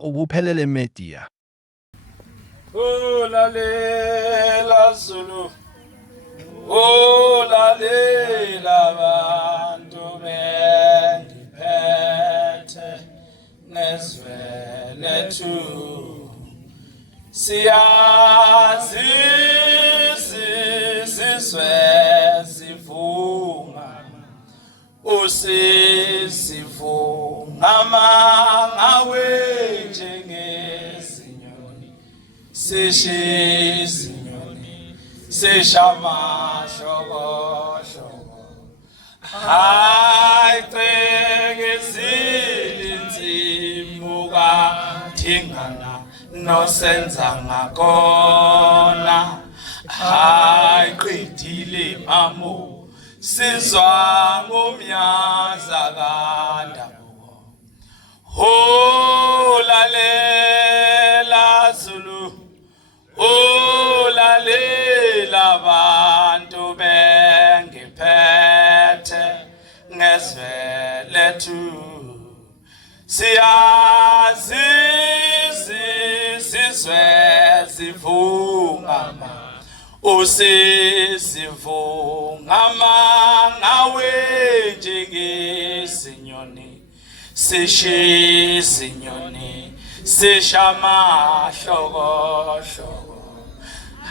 ubuphelele media. Lalela Zulu, lalela bantu bengiphethe nezwe lethu siyazi sizwe sivuma usisivuma mangawe njengezinyoni sishizinyoni sishama shoko hayi tegezilinzimuka thingana nosenza ngakona hayi qidile mamu sizwa ngomyaza kandabuko lalela Zulu lalela bantu bengiphethe ngezwe lethu siyazi sizwe sivungama usisivungama ngawe njengesinyoni sishizinyoni sishama hloko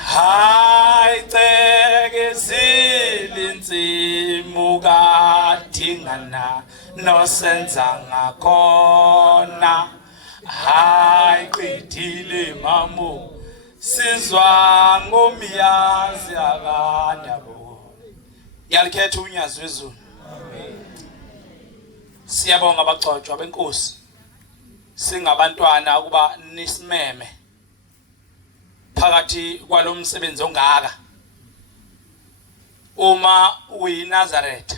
hayi tegezilinzimuka thingana nosenza ngakona hayi qidile mamu sizwa ngomyazi akandabo yalikhetha unyazi wezulu. Siyabonga abagcotshwa benkosi singabantwana ukuba nisimeme phakathi kwalomsebenzi ongaka. Uma uyiNazaretha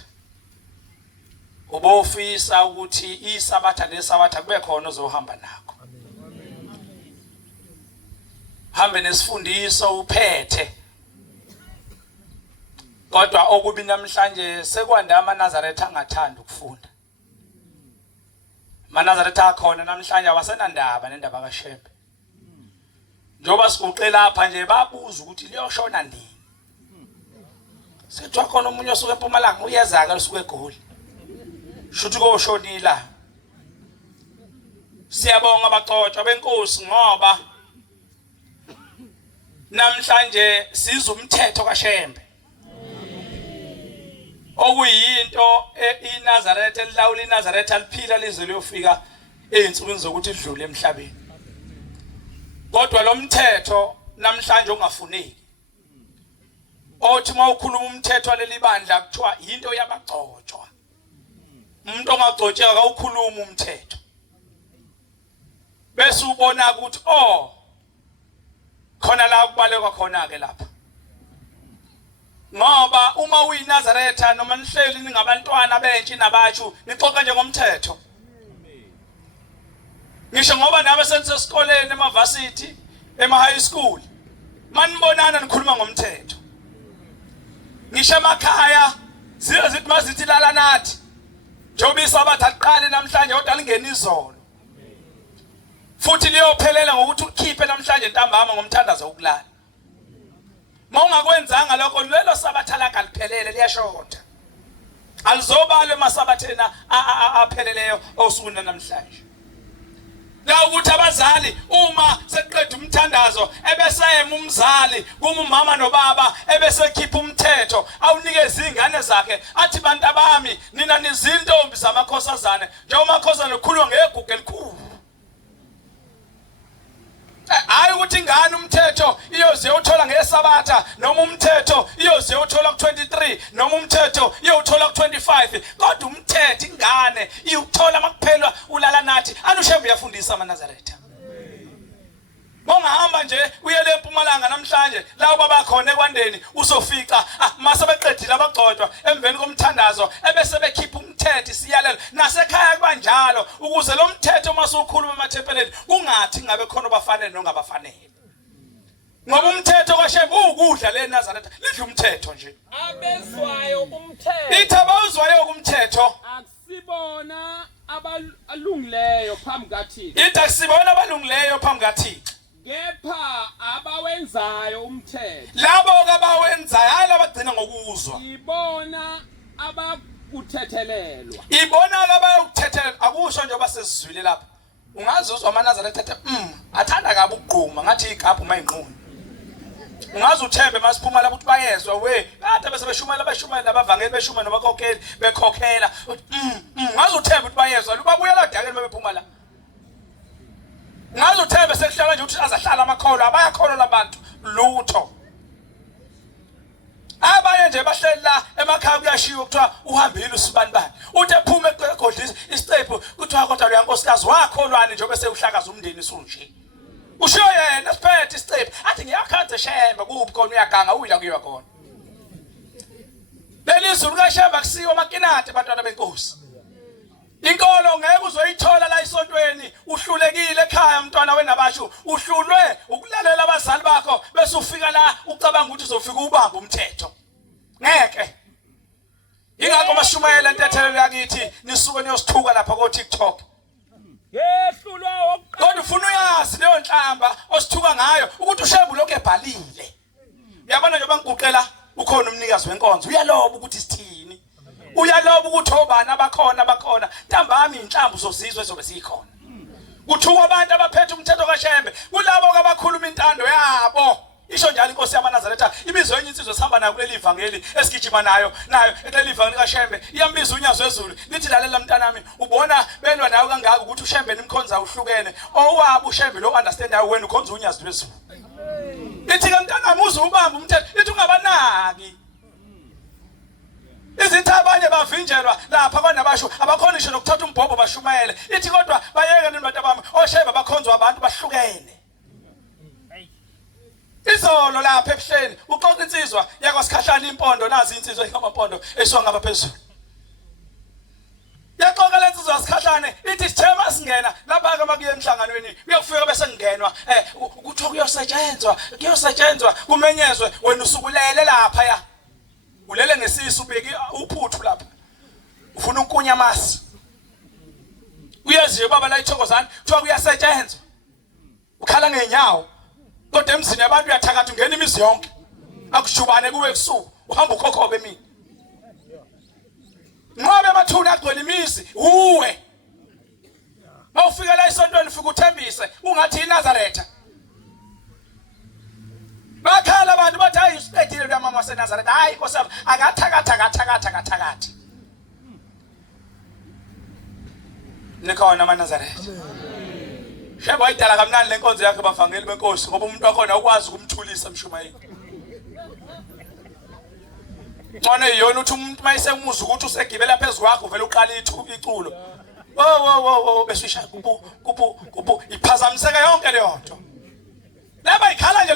ubofisa ukuthi isabatha nesabatha kube khona ozohamba nakho. Hambe nesifundiso uphethe. Kodwa okubi namhlanje sekwanda amaNazaretha angathanda ukufunda. AmaNazaretha akhona namhlanje awasenandaba nendaba kaShembe. Njoba sikuqela lapha nje babuza ukuthi liyoshona nini. Sethwa khona umunye osuke eMpumalanga uyezaka usuke eGoli. Shuthi koshonila. Siyabonga abagcotshwa benkosi ngoba namhlanje sizwe umthetho kaShembe. Okuyinto iNazaretha elilawula iNazaretha liphila lize liyofika einsukwini zokuthi idlule emhlabeni. Kodwa lo mthetho namhlanje ungafuneki. Othi mawukhuluma umthetho waleli bandla kuthiwa into yabagcotshwa. Umuntu ongagcotsheka akawukhuluma umthetho. Bese ubona ukuthi khona la kubaleka khona ke lapha. Ngoba uma uyiNazaretha noma nihleli ningabantwana bentsha nabatshu nixoxa nje ngomthetho. Ngisho ngoba nabe sensesikoleni emavasithi high school manibonana nikhuluma ngomthetho. Ngisho emakhaya zithi mazithi lala nathi njoba isabatha aqale namhlanje kodwa lingena izolo. Futhi liyophelela ngokuthi ukhiphe namhlanje ntambama ngomthandazo wokulala. Mawungakwenzanga lokho lelo sabatha lakhe liphelele liyashonda. Alizobalwe masabathena apheleleyo osukwini namhlanje. La ukuthi abazali uma seqedwe umthandazo ebesema umzali kuma umama nobaba ebesekhipha umthetho awunikeza izingane zakhe athi bantu abami nina nizintombi zamakhosazane njengoba amakhosazane kukhulwa ngegugu elikhulu. Hayi ukuthi ingane umthetho iyoze uthola ngesabatha noma umthetho iyoze uthola ku23 noma umthetho iyothola ku25 kodwa umthetho ingane iyuthola makuphelwa ulala nathi anuShembe uyafundisa amaNazaretha. Mongahamba nje uyele eMpumalanga namhlanje la baba khona ekwandeni usofica mase beqedile abagcotshwa emveni komthandazo ebese bekhipha umthetho siyalelo nasekhaya kubanjalo ukuze lo mthetho masukhuluma emathempeleni kungathi ngabe khona obafanele nongabafanele. Ngoba umthetho kaShembe ukudla leNazaretha lidla umthetho nje. Abezwayo umthetho. Ithi abazwayo umthetho akusibona abalungileyo phambi kaThixo. Ithi akusibona abalungileyo phambi kaThixo. Kepha abawenzayo umthetho. Labo abawenzayo hayi abagcina ngokuzwa. Ibona abakuthethelelwa. Ibona abayokuthethelelwa akusho nje basesizwile lapha. Ungazuzwa amaNazaretha ethe athanda kabi ukugquma ngathi igaphu mayinquni. Ungaze uthembe masiphuma lapho ukuthi bayezwa we kade bese beshumela nabavangeli beshuma nabakhokheli bekhokhela ungaze uthembe ukuthi bayezwa lubabuya ladakeni bebephuma la. Ungaze uthembe sekuhlala nje ukuthi azahlala amakholo abayakholwa labantu lutho. Abanye nje bahleli la emakhaya kuyashiwa kuthiwa uhambile usibani bani. Uthi ephume egodlisa isicephu kuthiwa kodwa uyankosikazi wakholwani nje bese uhlakaza umndeni sunje. Ushiyo yena siphethe isicephu athi ngiyakhanze Shembe kuphi khona uyaganga uyila kuyiwa khona. Lelizulu kaShembe kusiwa makinati abantwana benkosi. Inkolo ngeke uzoyithola la esontweni uhlulekile ekhaya mntwana wenabasho uhlulwe ukulalela abazali bakho bese ufika la ucabanga ukuthi uzofika ubamba umthetho. Ngeke. Ingakho bashumayela intethelelo yakithi nisuke niyosithuka lapha ko TikTok. Yehlulwa Kodwa ufuna uyazi leyo nhlamba osithuka ngayo ukuthi uShembe lokho ebhalile. Uyabona nje banguqela ukhona umnikazi wenkonzo uyaloba ukuthi sithini. Uyaloba ukuthi obani abakhona ntambami inhlambu zozizwe ezobe zikhona. Kuthuka abantu abaphethe umthetho kaShembe kulabo abakhuluma intando yabo. Isho njalo inkosi yamaNazaretha ibizo yenye insizwe sihamba nayo kuleli ivangeli esigijima nayo ekuleli ivangeli kaShembe iyambiza unyazo wezulu lithi lalela mntanami ubona belwa nayo kangaka ukuthi uShembe nimkhonza uhlukene owabo uShembe lo understandayo wena ukhonza unyazo wezulu. Lithi ke mntanami uze ubamba umthetho lithi ungabanaki. Izinto abanye bavinjelwa lapha kwanabasho abakhona ngisho nokuthatha umbhobho bashumayele ithi kodwa bayeke nibantu bami oShembe bakhonzwa abantu bahlukene. Izolo lapha ebuhleni uxoxa insizwa yakwaSikhahlana impondo nazi insizwa engamampondo eshiwa ngaba phezulu. Yaxoxa lensizwa yaSikhahlane ithi sithema singena lapha ke makuye emhlanganweni uyokufika bese ngingenwa ukuthiwa kuyosetshenzwa kumenyezwe wena usukulele lapha ya. Ulele ngesisu ubeki uphuthu lapha. Ufuna unkunya masi. Uyaziyo baba la iThokozani kuthiwa kuyasetshenzwa. Ukhala ngenyawo. Kodwa emzini abantu uyathakatha ungena imizi yonke. Akushubane kuwe kusuku uhamba ukhokhobe mina. Ngoba emathuna agcwele imizi uwe. Mawufika la esontweni ufika uthembise ungathi iNazaretha. Bakhala abantu bathi hayi usiqedile lo mama waseNazaretha hayi inkosi yami akathakatha. Nikhona amaNazaretha. Shembe wayidala kamnandi lenkonzo yakhe bavangeli benkosi ngoba umuntu wakhona ukwazi ukumthulisa mshumayeli. Ngone yona uthi umuntu mayisemuza ukuthi usegibela phezulu kwakho vele uqala iculo. Wo besisha kupu iphazamiseka yonke leyo nto. Laba ikhala nje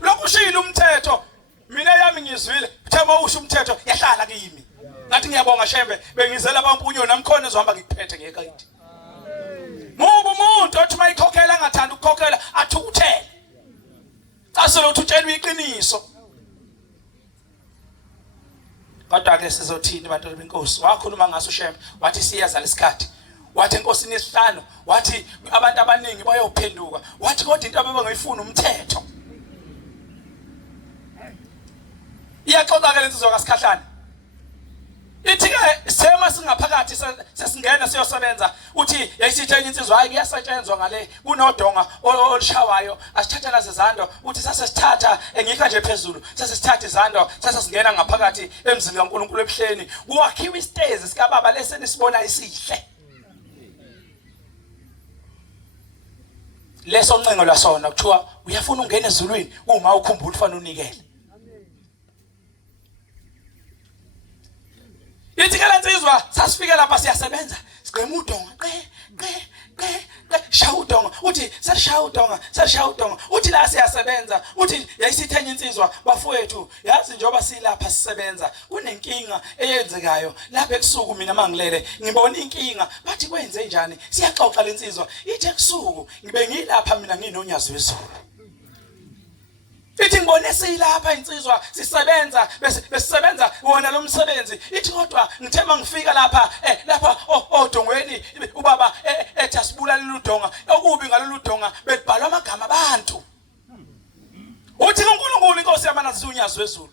lokhu ushila umthetho. Mina yami ngizwile uthema usho umthetho yahlala kimi. Ngathi ngiyabonga Shembe bengizela abampunyo namkhona ezohamba ngikuphethe ngeqindi. Ngoba umuntu othi mayikhokhela angathanda ukukhokhela athukuthele. Aselo uthi utshelwe iqiniso. Kodwa ke sizothini abantu benkosi wakhuluma ngaso Shembe wathi siyaza lesikhathi. Wathi enkosini yesihlanu wathi abantu abaningi bayophenduka. Wathi kodwa into abangayifuna umthetho. Iyaxoxa ke lensizwa kaSikhahlane. Ithi ke sema singaphakathi sesingena siyosebenza uthi yayisithe insizwa hayi kuyasetshenzwa ngale kunodonga olishawayo asithatha nasezando uthi sasesithatha engikho nje phezulu sasesithatha izando sasesingena ngaphakathi emzini kaNkulunkulu ebuhleni kuwakhiwa isitezi sikababa lesenisibona isihle leso ncengo lasona kuthiwa uyafuna ungena ezulwini uma ukhumbula ufana unikele. Ithi ke lensizwa sasifika lapha siyasebenza sigqema udonga shaya udonga uthi sashaya udonga uthi la siyasebenza uthi yayisithenye insizwa bafowethu yazi njoba silapha sisebenza kunenkinga eyenzekayo lapha ekusuku mina mangilele ngibona inkinga bathi kwenze njani siyaxoxa lensizwa ithi ekusuku ngibe ngilapha mina nginonyazi wezulu Ithi ngibone silapha insizwa sisebenza besisebenza wona lo msebenzi. Ithi kodwa ngithema ngifika lapha lapha odongweni ubaba ethi asibulala ludonga. Okubi ngalolu donga belibhalwa amagama abantu. Uthi uNkulunkulu inkosi yamanazi unyazwe ezulu.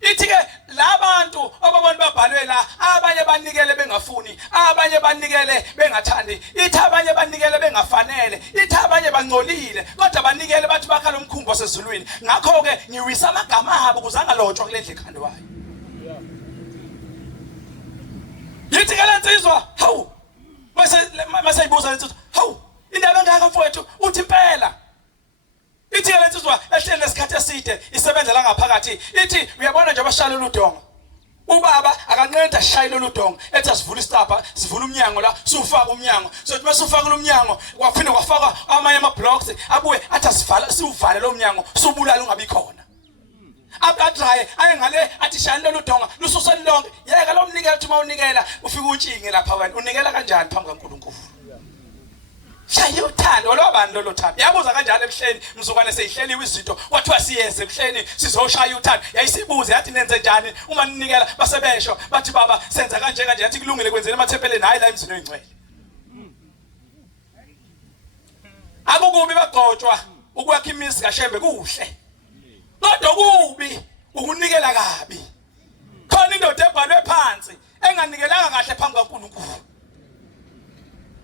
Ithi ke labantu ababona babhalwe la abanye banikele bengafuni, abanye banikele bengathandi, ithi abanye banikele bengafanele, ithi abanye bangcolile kodwa banikele bathi bakhala umkhumbi wasezulwini. Ngakho ke ngiwisa amagama abo kuzanga lotshwa kule ndle ekhanda wayo. Yithi ke lensizwa hawu mase ibuza lensizwa hawu indaba engaka mfowethu uthi impela. Ithi lensizwa ehlele lesikhathi eside isebenza la ngaphakathi. Ithi uyabona nje abashaya loludonga. Ubaba akanqenda shayile loludonga ethi asivula isitapha sivula umnyango la sufaka umnyango. Sothi mase ufaka lo mnyango kwaphinde kwafaka amanye ama blocks abuye athi asivala siuvale lo mnyango subulala ungabi khona. Abadlaye ayengale athi shayile loludonga lususa lonke. Yeka lo mnikela uthi mawunikela ufika utshinge lapha wena unikela kanjani phambi kaNkulunkulu. Shaya uthando lwabani lo thando. Yabuza kanjalo ebuhleni mzukwane seyihleliwe izinto kwathiwa siyeze ebuhleni sizoshaya uthando. Yayisibuze yathi nenze njani uma ninikela basebesho bathi baba senza kanje kanje yathi kulungile kwenzeni emathempeleni hayi la emzini oyingcwele. Akukubi bagcotshwa ukwakha imisi kaShembe kuhle. Kodwa kubi ukunikela kabi. Khona indoda ebhalwe phansi enganikelanga kahle phambi kaNkulunkulu.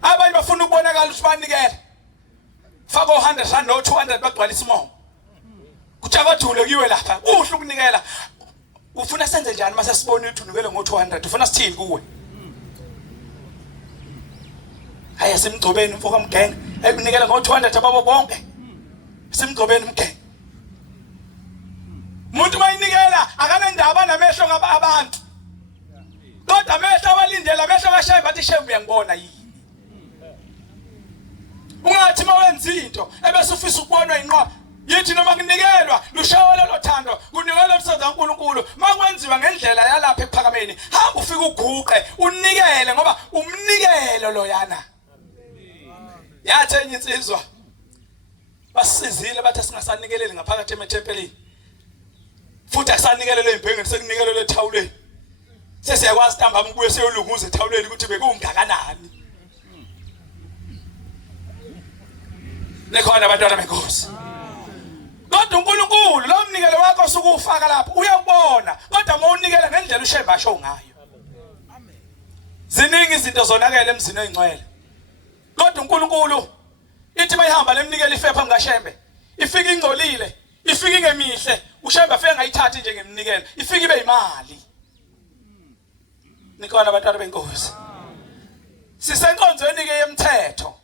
Abanye bafuna ukubonakala ukuthi banikela. Faka u100 rand no 200 bagcwala isimo. Kuthakadule kiwe lapha. Uhle ukunikela. Ufuna senze njani mase sibone ukuthi unikele ngo200? Ufuna sithini kuwe? Hayi simgcobeni mfoka mgenge. Unikela ngo200 ababo bonke. Simgcobeni mgenge. Umuntu mayinikela akanendaba namehlo ngabantu. Kodwa amehlo awalindela amehlo kaShembe bathi Shembe uyangibona yini? Ungathi mawenza into ebese ufisa ukubonwa inqobo. Yithi noma kunikelwa lushawela lo thando kunikelwa umsebenzi kaNkulunkulu makwenziwa ngendlela yalapha ephakameni hamba ufike uguqe unikele ngoba umnikelo lo yana. Yathi enye insizwa basizile bathi singasanikeleli ngaphakathi emethempelini. Futhi akusanikelele empengeni sekunikelele ethawuleni. Sesiyakwazi ntamba mbuye seyolunguza ethawuleni ukuthi bekungakanani. Nekhona abantwana benkosi. Kodwa uNkulunkulu lo mnikelo wakho osukufaka lapho uyabona kodwa mawunikela ngendlela uShembe asho ngayo. Amen. Ziningi izinto zonakele emzini oyingcwele. Kodwa uNkulunkulu ithi mayihamba lemnikelo ife phambi kaShembe. Ifika ingcolile, ifika ingemihle, uShembe afike ngayithathi nje ngemnikelo, ifika ibe imali. Nikhona abantwana benkosi. Sisenkonzweni ke yemthetho.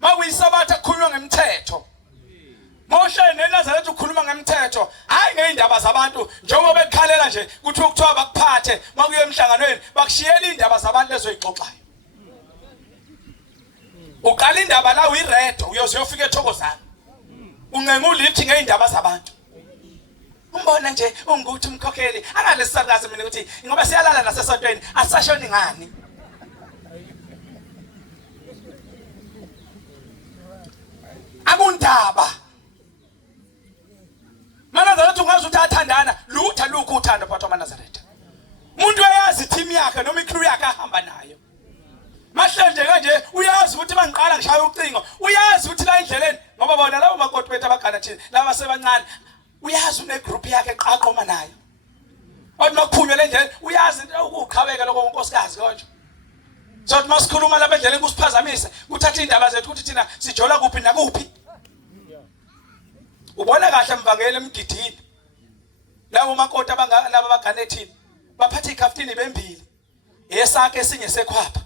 Makuyisabatha kukhulunywa ngemthetho. Moshe neNazaretha ukhuluma ngemthetho, hayi ngeindaba zabantu njengoba bekhalela nje kuthi ukuthiwa bakuphathe makuye emhlanganweni bakushiyela indaba zabantu lezoyixoxayo. Uqala indaba la uyiredo uyozofika eThokozana. Uncenga ulithi ngeindaba zabantu. Umbona nje ungukuthi umkhokheli angalesisakazi mina ukuthi ngoba siyalala nasesontweni asashoni ngani. Akundaba. MaNazaretha ungazi ukuthi athandana, lutha lokhu uthando phakathi kwaMaNazaretha. Umuntu uyazi team yakhe noma icrew yakhe ahamba nayo. Mahlanje kanje uyazi ukuthi bangiqala ngishaya ucingo, uyazi ukuthi la endleleni ngoba bona labo makoti bethu abagana thina, laba sebancane. Uyazi une group yakhe eqaqoma nayo. Othi makuphunywe le ndlela uyazi ukuqhabeka lokho unkosikazi konje. Sothi masikhuluma lapha endleleni kusiphazamise, kuthatha indaba zethu ukuthi thina sijola kuphi nakuphi. Ubona kahle mvangele emgidini. Labo makoti laba bagane thina baphatha ikhaftini bembili. Esakhe esinye sekhwapha.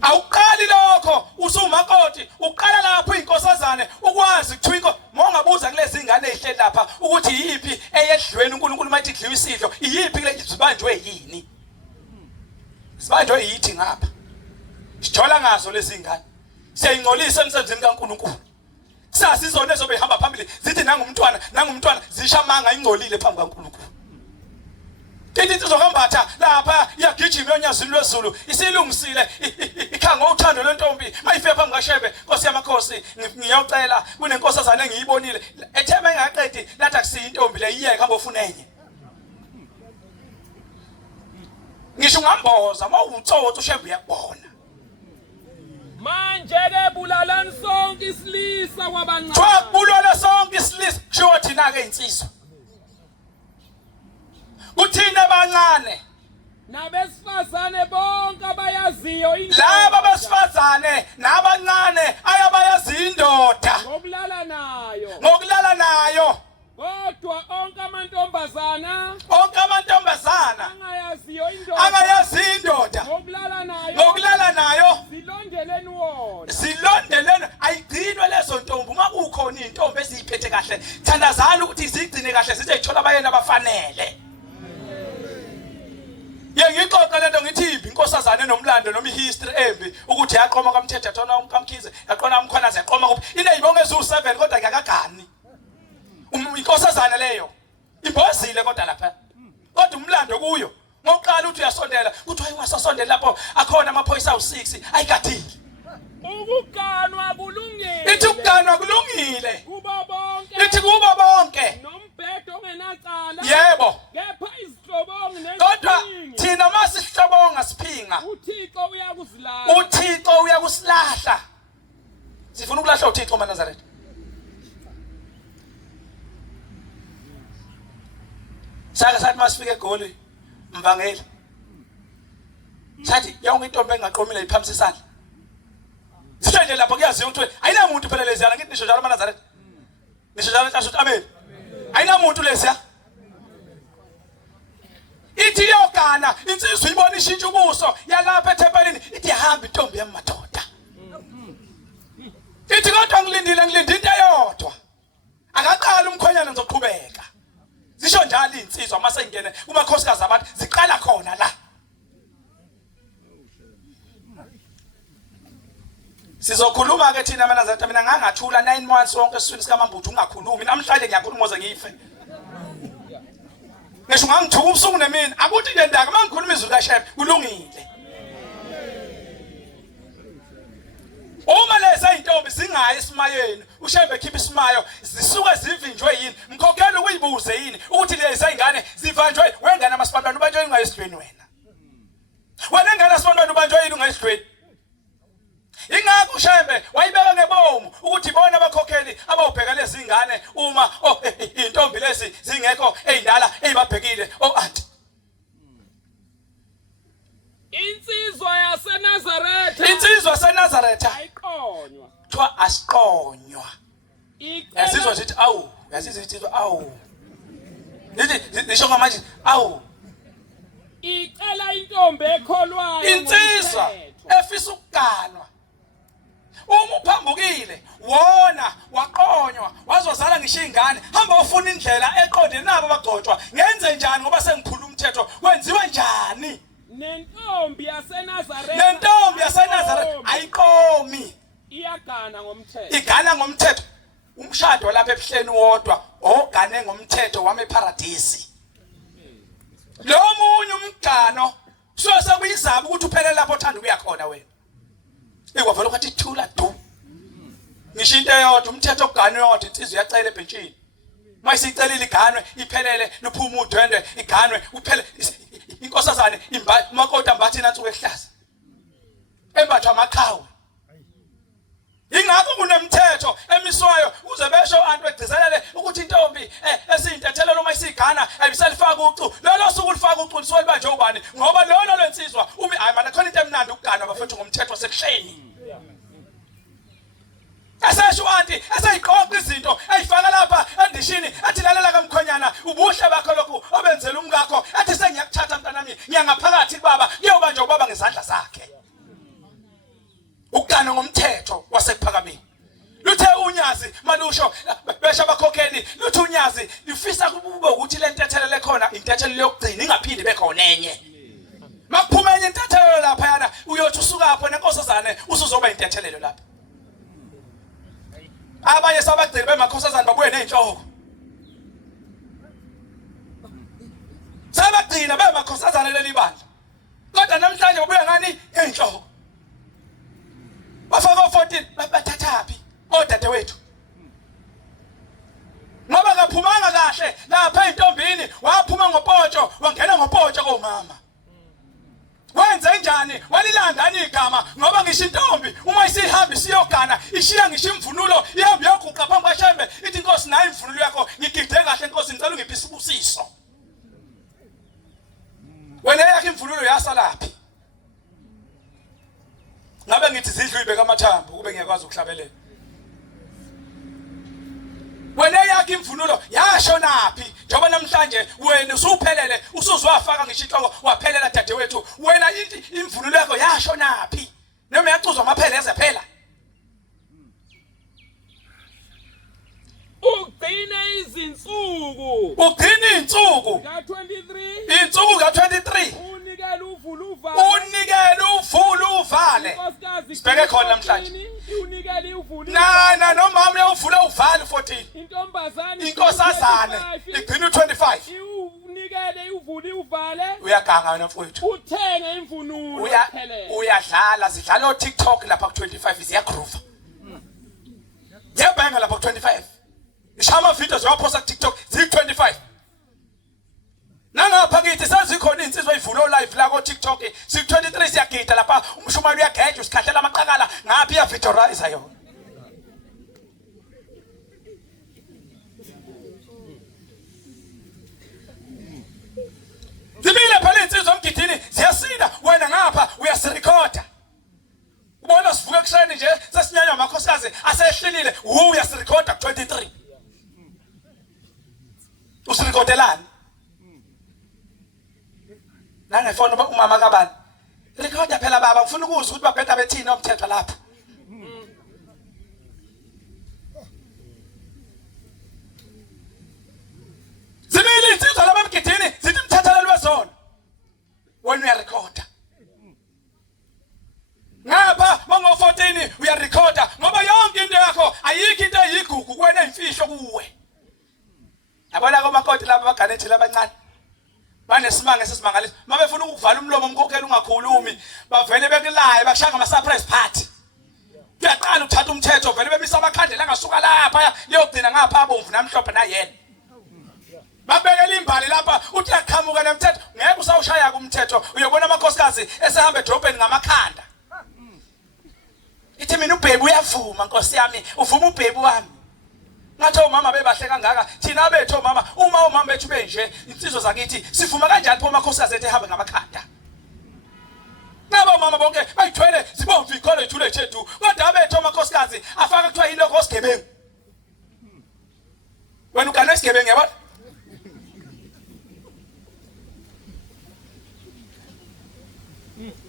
Awuqali lokho usumakoti uqala lapho inkosazane ukwazi ukuthiwa mongabuza kulezi ingane ezihleli lapha ukuthi yipi eyedlweni uNkulunkulu mayithi dliwa isidlo yipi kule zibanjwe yini sibanjwe yithi ngapha sijola ngazo lezi ingane siyayingcolisa emsebenzini kaNkulunkulu sasizona ezobe ihamba phambili zithi nangumntwana zishamanga ingcolile phambi kaNkulunkulu. Kanti izokambatha lapha iyagijima yonyazini lwezulu isilungisile ikhanga uthando lwentombi mayifika phambi kaShebe Nkosi yamakhosi ngiyocela kunenkosazana engiyibonile ethema engaqedi lathi akusiyi intombi le iyeke hamba ufuna enye ngisho ngamboza mawutsotho uShebe uyakubona manje ke bulalani sonke isilisa kwabancane Twabulala sonke isilisa kusho thina ke insizwa kuthina abancane nabesifazane bonke abayaziyo laba besifazane nabancane ayabayazi indoda ngokulala nayo kodwa onke amantombazana angayazi indoda ngokulala nayo silondelene ayigcinwe lezo ntombi uma kukhona intombi eziphethe kahle thandazana ukuthi izigcine kahle size ithola abayena abafanele Ngixoxa lento ngithi inkosazana enomlando noma ihistory embi ukuthi yaqoma kaMthetho yathona uMkamkhize yaqona uMkhwanazi yaqoma kuphi ineyibonge ezu7 kodwa ngakagani inkosazana leyo imbozile kodwa lapha kodwa umlando kuyo ngokuqala uthi uyasondela kuthi ayingasasondela lapho akhona amaphoyisa awu6 ayigadile ukuganwa kulungile ithi ukuganwa kulungile kubo bonke nombhedo ongenacala yebo kepha izihlobonga kodwa thina masihlobonga siphinga uThixo uyakusilahla sifuna ukulahla uThixo maNazaretha saka sathi masifike eGoli mvangeli sathi yonke intombi engaqomile iphamisa isandla sithe nje lapho kuyaziwa ukuthi ayinamuntu phela leziyana ngithi nisho njalo maNazaretha nisho njalo ntasho amen ayinamuntu leziya ithi yogana insizwa ibona ishintsha ubuso yalapha ethempelini ithi hamba intombi yamadoda ithi kodwa ngilindile into eyodwa akaqala umkhonyana ngizoqhubeka zisho njalo insizwa mase ingene kumakhosikazi abantu ziqala khona la sizokhuluma ke thina maNazaretha mina ngangathula 9 months wonke esiswini sikaMambuthu ungakhulumi namhlanje ngiyakhuluma uze ngife ngisho ngangithuka ubusuku nemini akuthi nje ndaka mangikhuluma izwi kaShebe kulungile uma leza intombi singayi esimayeni uShebe ekhipha isimayo zisuke zivinjwe yini mkhokhela ukuyibuze yini ukuthi leza ingane zivanjwe wengana amasibandwana ubanjwe ingayisidweni wena engana asibandwana ubanjwe yini ungayisidweni ingakho uShebe wayibeka ngebomu ukuthi bona abakhokheli abawubheka lezi ingane uma intombi lezi zingekho ezindala ezibabhekile anti insizwa yaseNazaretha ayiqonywa kuthiwa asiqonywa yazizwa zithi awu yazizwa zithi awu lithi lisho ngamanje awu icela intombi ekholwayo insizwa efisa ukuganwa uma uphambukile wona waqonywa wazozala ngisho ingane hamba ufuna indlela eqondene nabo abagcotshwa ngenze njani ngoba sengikhuluma umthetho kwenziwe njani nentombi yaseNazaretha ayiqomi igana ngomthetho umshado lapha ebuhleni wodwa ogane ngomthetho wame paradise lo munye umgano so sekuyizaba ukuthi uphele lapho othanda ukuya khona wena ekwavela ukuthi thula du ngisho into eyodwa umthetho ogane yodwa insizwe yacela ebhentshini mayisicelile iganwe iphelele luphuma udwendwe iganwe uphele inkosazane umakoti ambathi nansuku ehlaza embathwa amakhawu ingakho kunemthetho emiswayo uze besho abantu begcizelele ukuthi intombi esiyintethelelo uma isigana ayibisalifaka ucu lolo suku ulifaka ucu lisole banje ubani ngoba lolo lensizwa hayi mana khona into emnandi ukugana bafethu ngomthetho wasekuhleni asasho anti asayiqoqa izinto ayifaka lapha endishini athi lalela kaMkhonyana ubuhle bakho lokhu obenzela umkakho athi sengiyakuthatha mntanami ngiyangaphakathi kubaba kuyoba nje ubaba ngezandla zakhe ukugana ngomthetho wasekuphakameni luthe unyazi malusho besha abakhokheli luthi unyazi lifisa kube ukuthi le ntethelele khona intethelo yokugcina ingaphindi bekhona enye makuphuma enye intethelelo lapha yana uyothi usuka lapho nenkosazane usuzoba intethelelo lapha abanye sabagcina bemakhosazana babuye nezinhloko sabagcina bemakhosazana leli bandla kodwa namhlanje babuye ngani einhloko bafaka 14 bathathaphi odadewethu ngoba kaphumanga kahle lapha entombini waphuma ngopotsho wangena ngopotsho komama wenze njani walilangani igama ngoba ngisho intombi uma isihamba isiyogana ishiya ngisho imvunulo ihamba yoguqa phambi kwaShembe ithi inkosi nayo imvunulo yakho ngigide kahle inkosi ngicela ungiphi isibusiso wena yakhe imvunulo yasalaphi ngabe ngithi zidlu ibeka amathambo kube ngiyakwazi ukuhlabelela wena yakhe imvunulo yashonaphi njengoba namhlanje wena usuphelele usuzwafaka ngisho inhloko waphelela dadewethu wena imvunulo yakho yashonaphi noma yacuzwa amapheleze phela ugcine izinsuku ka-23 insuku ka-23 unikele uvulu uvale sibheke khona namhlanje na nomama uyawuvula uvale 14 inkosazane igcina u-25 unikele uvule uvale uyaganga wena mfowethu uthenge imvunulo uyadlala zidlala o-TikTok lapha ku-25 ziyagroova ziyabhanga lapha ku-25 ishaya ama-videos waphosta ku-TikTok ziyi-25 nangapha kithi sezikhona iy'nsizwa ey'vule live la ko-TikTok siku-23 siyagida lapha umshumane uyageja usikhahlela amaqakala ngaphi iyavidioriza yona zibile phela iy'nsizwa emgidini ziyasinda wena ngapha uyasirikhoda ubona sivuke ekuseni nje sesinyanywa amakhosikazi asehlilile uyasirikhoda ku-23 usirikhodelani nangefona umama kabani rekhoda phela baba ngifuna ukuzwa ukuthi babheda bethini omthetho lapha zibili insizwa laba emgidini zithi mthathelelo wezona wena uyarekhoda ngapha mango-14 uyarekhoda ngoba yonke into yakho ayikho into eyigugu kuwena eyimfihlo kuwe yabona komakoti laba abaganethile abancane banesimanga sesimangalisa mabefuna ukuvala umlomo umkhokheli ungakhulumi bavele bekulaye bakushaya ngama-surprise party uyaqala uthatha umthetho vele bemisa amakhandlela angasuka lapha liyogcina ngapha abomvu namhlophe nayena babekela imbali lapha uthi yaqhamuka nemthetho ngeke usawushaya kumthetho uyobona amakhosikazi esehamba edrobheni ngamakhanda ithi mina ubhebi uyavuma nkosi yami uvuma ubhebi wami ngathi omama bebahle kangaka thina bethu omama uma omama bethu benje insizwe zakithi sivuma kanjani pho amakhosikazi ethu ehambe ngamakhanda nabo omama bonke bayithwele zibomvu ikhole ithule ethu kodwa bethu amakhosikazi afaka kuthiwa yilokho osigebengu wena ugane isigebengu yabona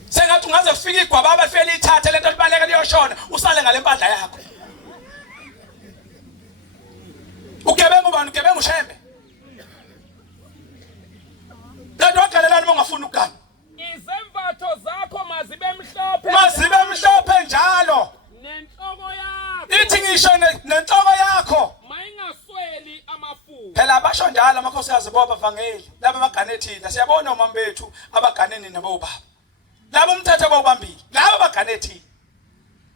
sengathi ungaze kufika igwababa lifele ithathe lento libaleke liyoshona usale ngale mpahla yakho ugebengu bani ugebengu Shembe kanti wagalelani ungafuna ukugana izembatho zakho mazibe mhlophe njalo ithi ngisho nenhloko yakho mayingasweli amafuta phela abasho njalo amakhosikazi boba vangeli laba abagane thina siyabona omama bethu abagane nina bobaba laba umthetho bawubambile laba abagane thina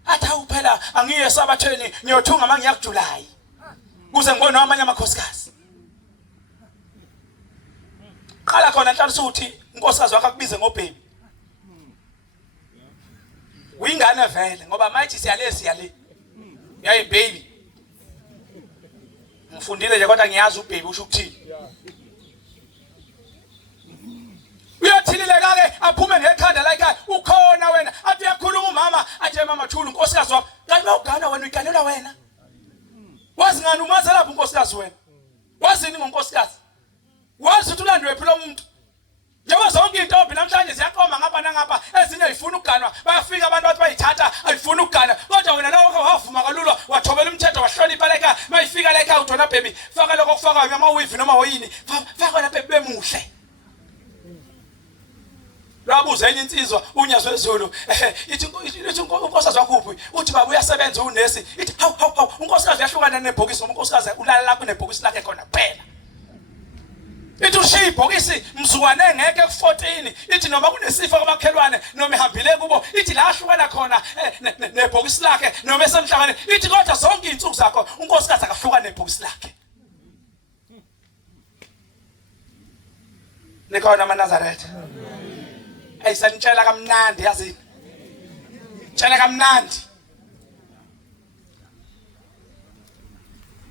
athi awuphela angiye sabatheni niyothunga mangiyakujulayi kuze ngibone amanye amakhosikazi qala khona nhlanhla uthi inkosikazi wakho akubize ngobhebi uyingane vele ngoba mayithi siyale yayi baby ngifundile nje kodwa ngiyazi ubhebi usho ukuthini uyathilileka ke aphume ngekhanda la ekhaya ukhona wena athi uyakhuluma umama athi mama thula unkosikazi wakho kanti bawugana wena uyiganelwa wena wazi ngani umazi lapho unkosikazi wena wazini ngonkosikazi wazi ukuthi ulandwe phela umuntu njengoba zonke intombi namhlanje ziyaqoma ngapha nangapha ezinye ayifuna ukuganwa bayafika abantu bathi bayithatha ayifuna ukugana kodwa wena nawe wavuma kalula wathobela umthetho wahlonipha la ekhaya mayifika la ekhaya uthona baby faka lokho kufakayo ama-weave noma oyini faka la baby bemuhle lwabuza enye insizwa unyazwe ezulu ithi unkosikazi wakuphi uthi baba uyasebenza unesi ithi hawu unkosikazi uyahlukana nebhokisi noma unkosikazi ulala lapho nebhokisi lakhe khona kuphela Ithi ushiya ibhokisi mzukwane engeke ku14 ithi noma kunesifo kwamakhelwane noma ehambile kubo ithi la ahlukana khona nebhokisi lakhe noma esemhlabeni ithi kodwa zonke izinsuku zakho unkosikazi akahlukana nebhokisi lakhe. Nikhona amaNazaretha. Ayisanitshela kamnandi yazi. Tshela kamnandi.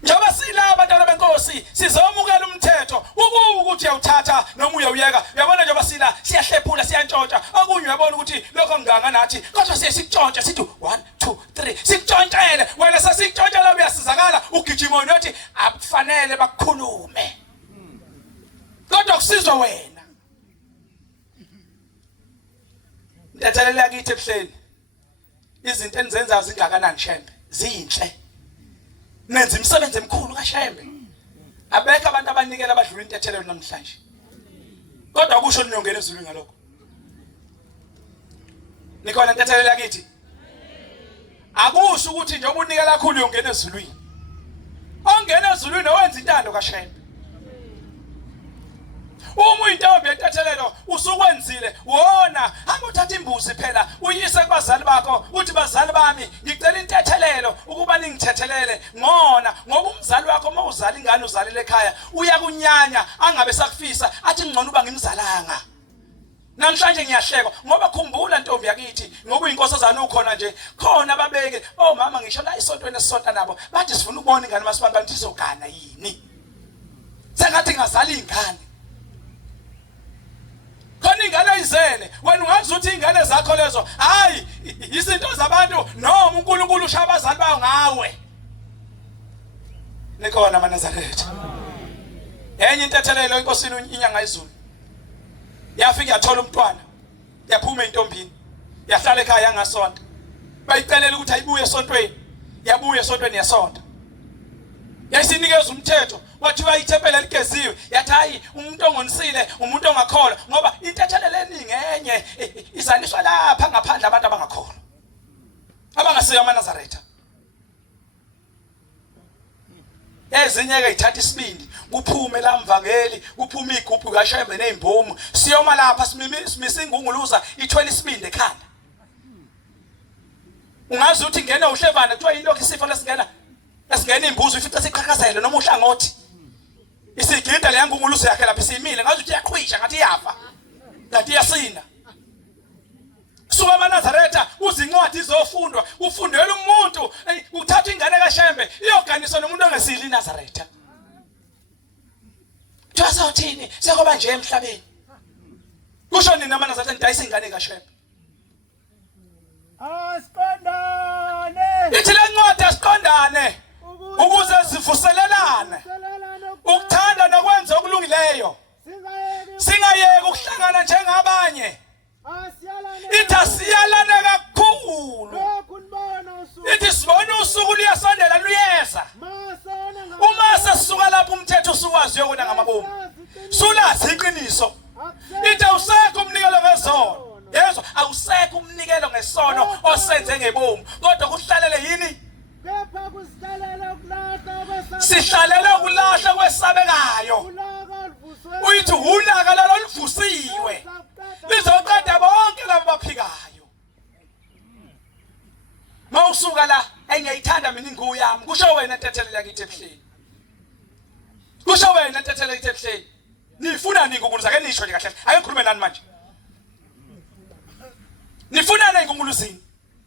Njoba sila abantwana benkosi sizomukela umthetho ukuthi uyawuthatha noma uyawuyeka. Uyabona njoba sila siyahlephula siyantshontsha okunye uyabona ukuthi lokho nganga nathi kodwa siyasitshontsha sithi 1 2 3 sikutshontshelele wena sasikutshontshela uyasizakala ugijima unothi akufanele bakukhulume kodwa kusizwe wena. Ndathalela kithi ebuhleni izinto enizenza zingakanani shembe zinhle. Nenza imisebenzi emikhulu kaShembe. Abekho abantu abanikela abadlula intethelelo namhlanje. Kodwa kusho niyongena ezulwini ngalokho. Nikhona intethelelo yakithi. Akusho ukuthi nje ubunikela kakhulu uyongena ezulwini. Ongena ezulwini owenza intando kaShembe. Uma uyintombi yentethelelo usukwenzile wona hamba uthatha imbuzi phela uyise kubazali bakho uthi bazali bami ngicela intethelelo ukuba ningithethelele ngona ngoba umzali wakho uma uzala ingane uzalile ekhaya uyakunyanya angabe sakufisa athi ngcono uba ngimzalanga. Namhlanje ngiyahleka ngoba khumbula ntombi yakithi ngoba inkosazana ukhona nje khona ababeke mama ngisho la isontweni esonta nabo bathi sifuna ukubona ingane masibamba ukuthi izogana yini. Sengathi ngazali ingane khona ingane ayizele wena ungazi ukuthi ingane zakho lezo hayi izinto zabantu noma uNkulunkulu ushaya abazali bayo ngawe. Nikhona amaNazaretha. Enye intethelelo inkosini inyanga izulu yafika yathola umntwana yaphuma entombini yahlala ekhaya yangasonto bayicelela ukuthi ayibuye esontweni yabuye esontweni yasonto yasinikeza umthetho wathiwa ithempeli ligeziwe yathi hayi umuntu ongonisile umuntu ongakholwa ngoba intethelelo eningi enye izaliswa lapha ngaphandle abantu abangakholwa abangasiyo amaNazaretha. Ezinye ke ithatha isibindi kuphume lamvangeli kuphume igubhu kaShembe nezimbomu siyoma lapha simisa ingunguluza ithwele isibindi ekhanda. Ungazi ukuthi ngene uhlevana kuthiwa yilokho isifo lesingena imbuzi ufica siqhaqhazela noma uhlangothi isigida le yangunguluza yakhe lapha isimile ngazi ukuthi iyaqhwisha ngathi iyafa kanti iyasina. Suka amaNazaretha uzincwadi izofundwa ufundela umuntu uthatha ingane kaShembe iyoganiswa nomuntu ongesili iNazaretha. Twasawuthini sekoba nje emhlabeni kusho nini amaNazaretha ndayisa ingane kaShembe asiqondane ithi le ncwadi asiqondane ukuze sivuselelane ukuthanda nokwenza okulungileyo singayeki ukuhlangana njengabanye ithi siyalane kakhulu ithi sibona usuku luyasondela luyeza uma sesisuka lapho umthetho usukwazi uyokuna ngamabomu sulazi iqiniso ithi awusekho umnikelo ngezono yezwa awusekho umnikelo ngesono osenze ngebomu kodwa kuhlalele yini sihlalele ukulahla kwesabekayo uyithi ulaka loluvusiwe lizoqeda bonke labo baphikayo. Mawusuka la engiyithanda mina inguyami kusho wena intethelelo yakithi ebuhleni kusho wena intethelelo yakithi ebuhleni nifuna ningunguluza ke nisho nje kahle ake ngikhulume nani manje nifuna ningunguluzini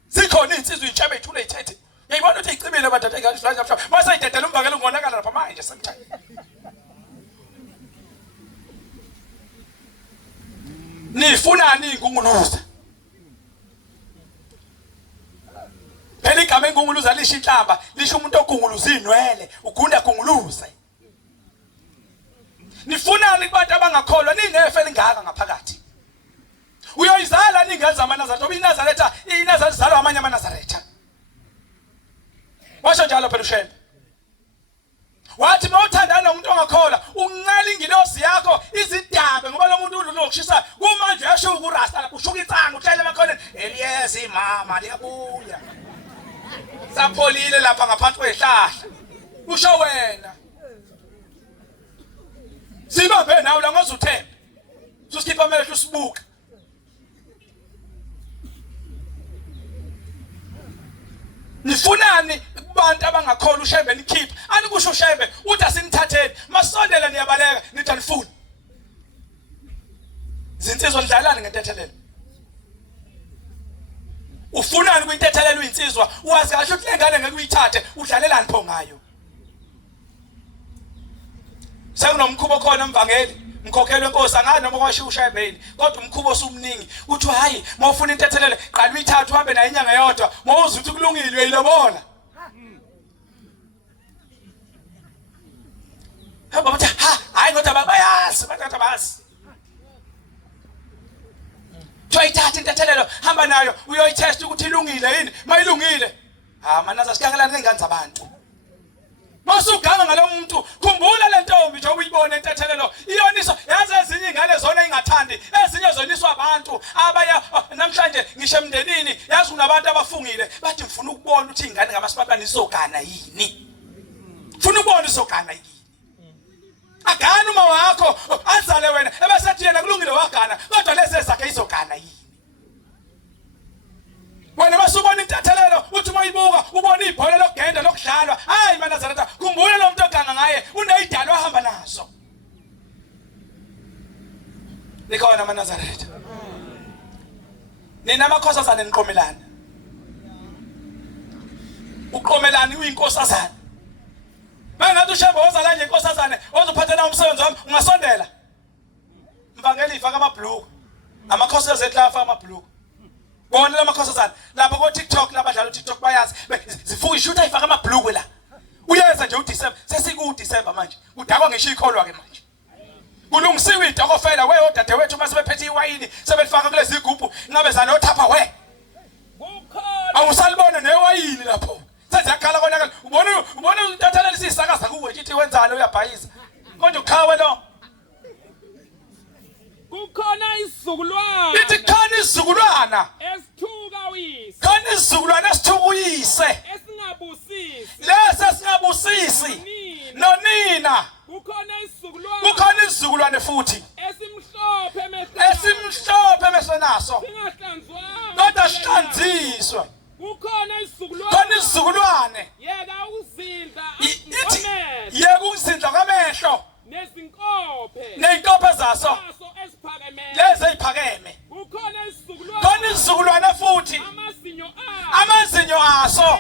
zikhona insizwe itshabe ithule ithethe yayibona ukuthi icibile badade ngalehlanje mhlawumbe mase idedela umvakela ngonakala lapha manje semthatha nifunani ingunguluza phela igama engunguluza lisho inhlamba lisho umuntu ogunguluza inwele ugunda gunguluze. Nifunani kubantu abangakholwa ninefe lingaka ngaphakathi uyoyizala ningenza amaNazaretha oba iNazaretha izalwa amanye amaNazaretha washo njalo phela uShembe wathi mawuthandana nomuntu ongakholwa unqala ingilosi yakho izidambe ngoba lo muntu ulokushisa kumanje yasho ukurasta lapho ushuka insanga uhlale emakhoneni eliyezi mama liyabuya sapholile lapha ngaphansi kwehlahla usho wena Sibambe nawe la ngozuthemba. Susikhipha amehlo usibuka. Nifunani kubantu abangakholwa uShembe nikhipha. Anikusho uShembe uthi asinithatheni. Masondela niyabaleka nithi anifuni. Zinsizwa ndlalani ngentethelelo. Ufunani kuyintethelelo insizwa wazi kahle ukuthi lengane ngeke uyithathe udlalelani pho ngayo. Sekunomkhubo khona emvangeli mkhokhelwe inkosi angani noma kwashiya uShayibeni kodwa umkhubo osumningi uthi hayi mawufuna intethelelo qala uyithathe uhambe nayo inyanga yodwa mawuza ukuthi kulungile uyayilobona. Hamba bathi hayi kodwa bayazi bathi bayazi. Tuyithatha intethelelo hamba nayo uyoyitest ukuthi ilungile yini mayilungile manaza sikangelana nezingane zabantu. Masuganga ngalomuntu khumbula le ntombi nje uyibona intethelelo iyoniswa yazi ezinye ingane zona ingathandi ezinye zoniswa abantu abaya namhlanje ngisho emndenini yazi kunabantu abafungile bathi ngifuna ukubona ukuthi ingane ngamasipapani izogana yini ngifuna ukubona izogana yini agana uma wakho azale wena ebesethi yena kulungile wagana kodwa lezi zakhe izogana yini wena basubona intethelelo uthi mayibuka ubona ibhola lokugenda lokudlalwa hayi manazareta khumbula lo muntu oganga ngaye uneyidalo ahamba nazo nikhona manazareta nina amakhosazana niqomelana uqomelani uyinkosazana mangathi uShembe ozala nje inkosazana ozophathana umsebenzi wami ungasondela mvangeli ifaka amabhluku amakhosazana eklafa amabhluku. Bona lamakhosazana lapha ko TikTok labadlala uTikTok bayazi zifuka ishutha ifaka amabhluku la uyeza nje uDecember sesiku December manje udakwa ngisho ikholwa ke manje kulungisiwe idokofela we odadewethu masebephethe iwayini sebelifaka kulezi igubhu ngabe zana othapha we awusalibona newayini lapho seziyakhala konakala ubona untathalela isisakaza kuwe ngithi wenzalo uyabhayisa konje ukhawe lo kukhona isizukulwana ithi khona isizukulwana esithuka uyise khona isizukulwana esithuka uyise esingabusisi lesa singabusisi nonina kukhona isizukulwane futhi esimhlophe emesenaso kodwa sihlanziswe kukhona isizukulwane yeka ukuzindla kwamehlo nezinkophe zaso lezi eziphakeme khona isizukulwane futhi amazinyo aso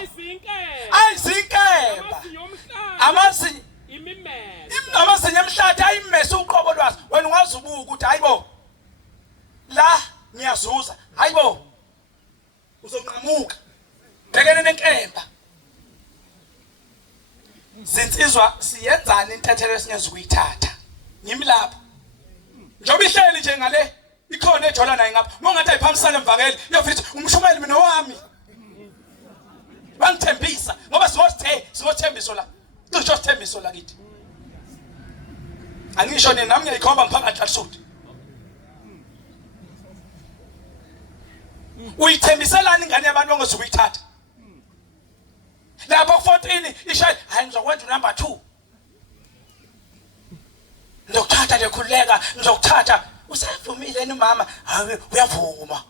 ayizinkemba amazinyo emhlathi ayimmese uqobo lwaso wena ungazubuka ukuthi hayibo la ngiyazuza hayibo uzonqamuka bhekene nenkemba. Zinsizwa siyenzani intethelelo esingeze ukuyithatha ngimi lapha njoba ihleli nje ngale ikhona ejola naye ngapha mongathi ayiphamisana emvakeli yofithi umshumeli mina wami bangithembisa ngoba singosithembiso la cisho sithembiso la kithi angisho nini nami ngiyayikhomba ngiphakathi lasudi uyithembiselani ingane yabantu ongeze ukuyithatha lapho 14 ishayi hayi ngizokwenza number 2 ngizokuthatha lekhuleka ngizokuthatha usevumile nomama hayi uyavuma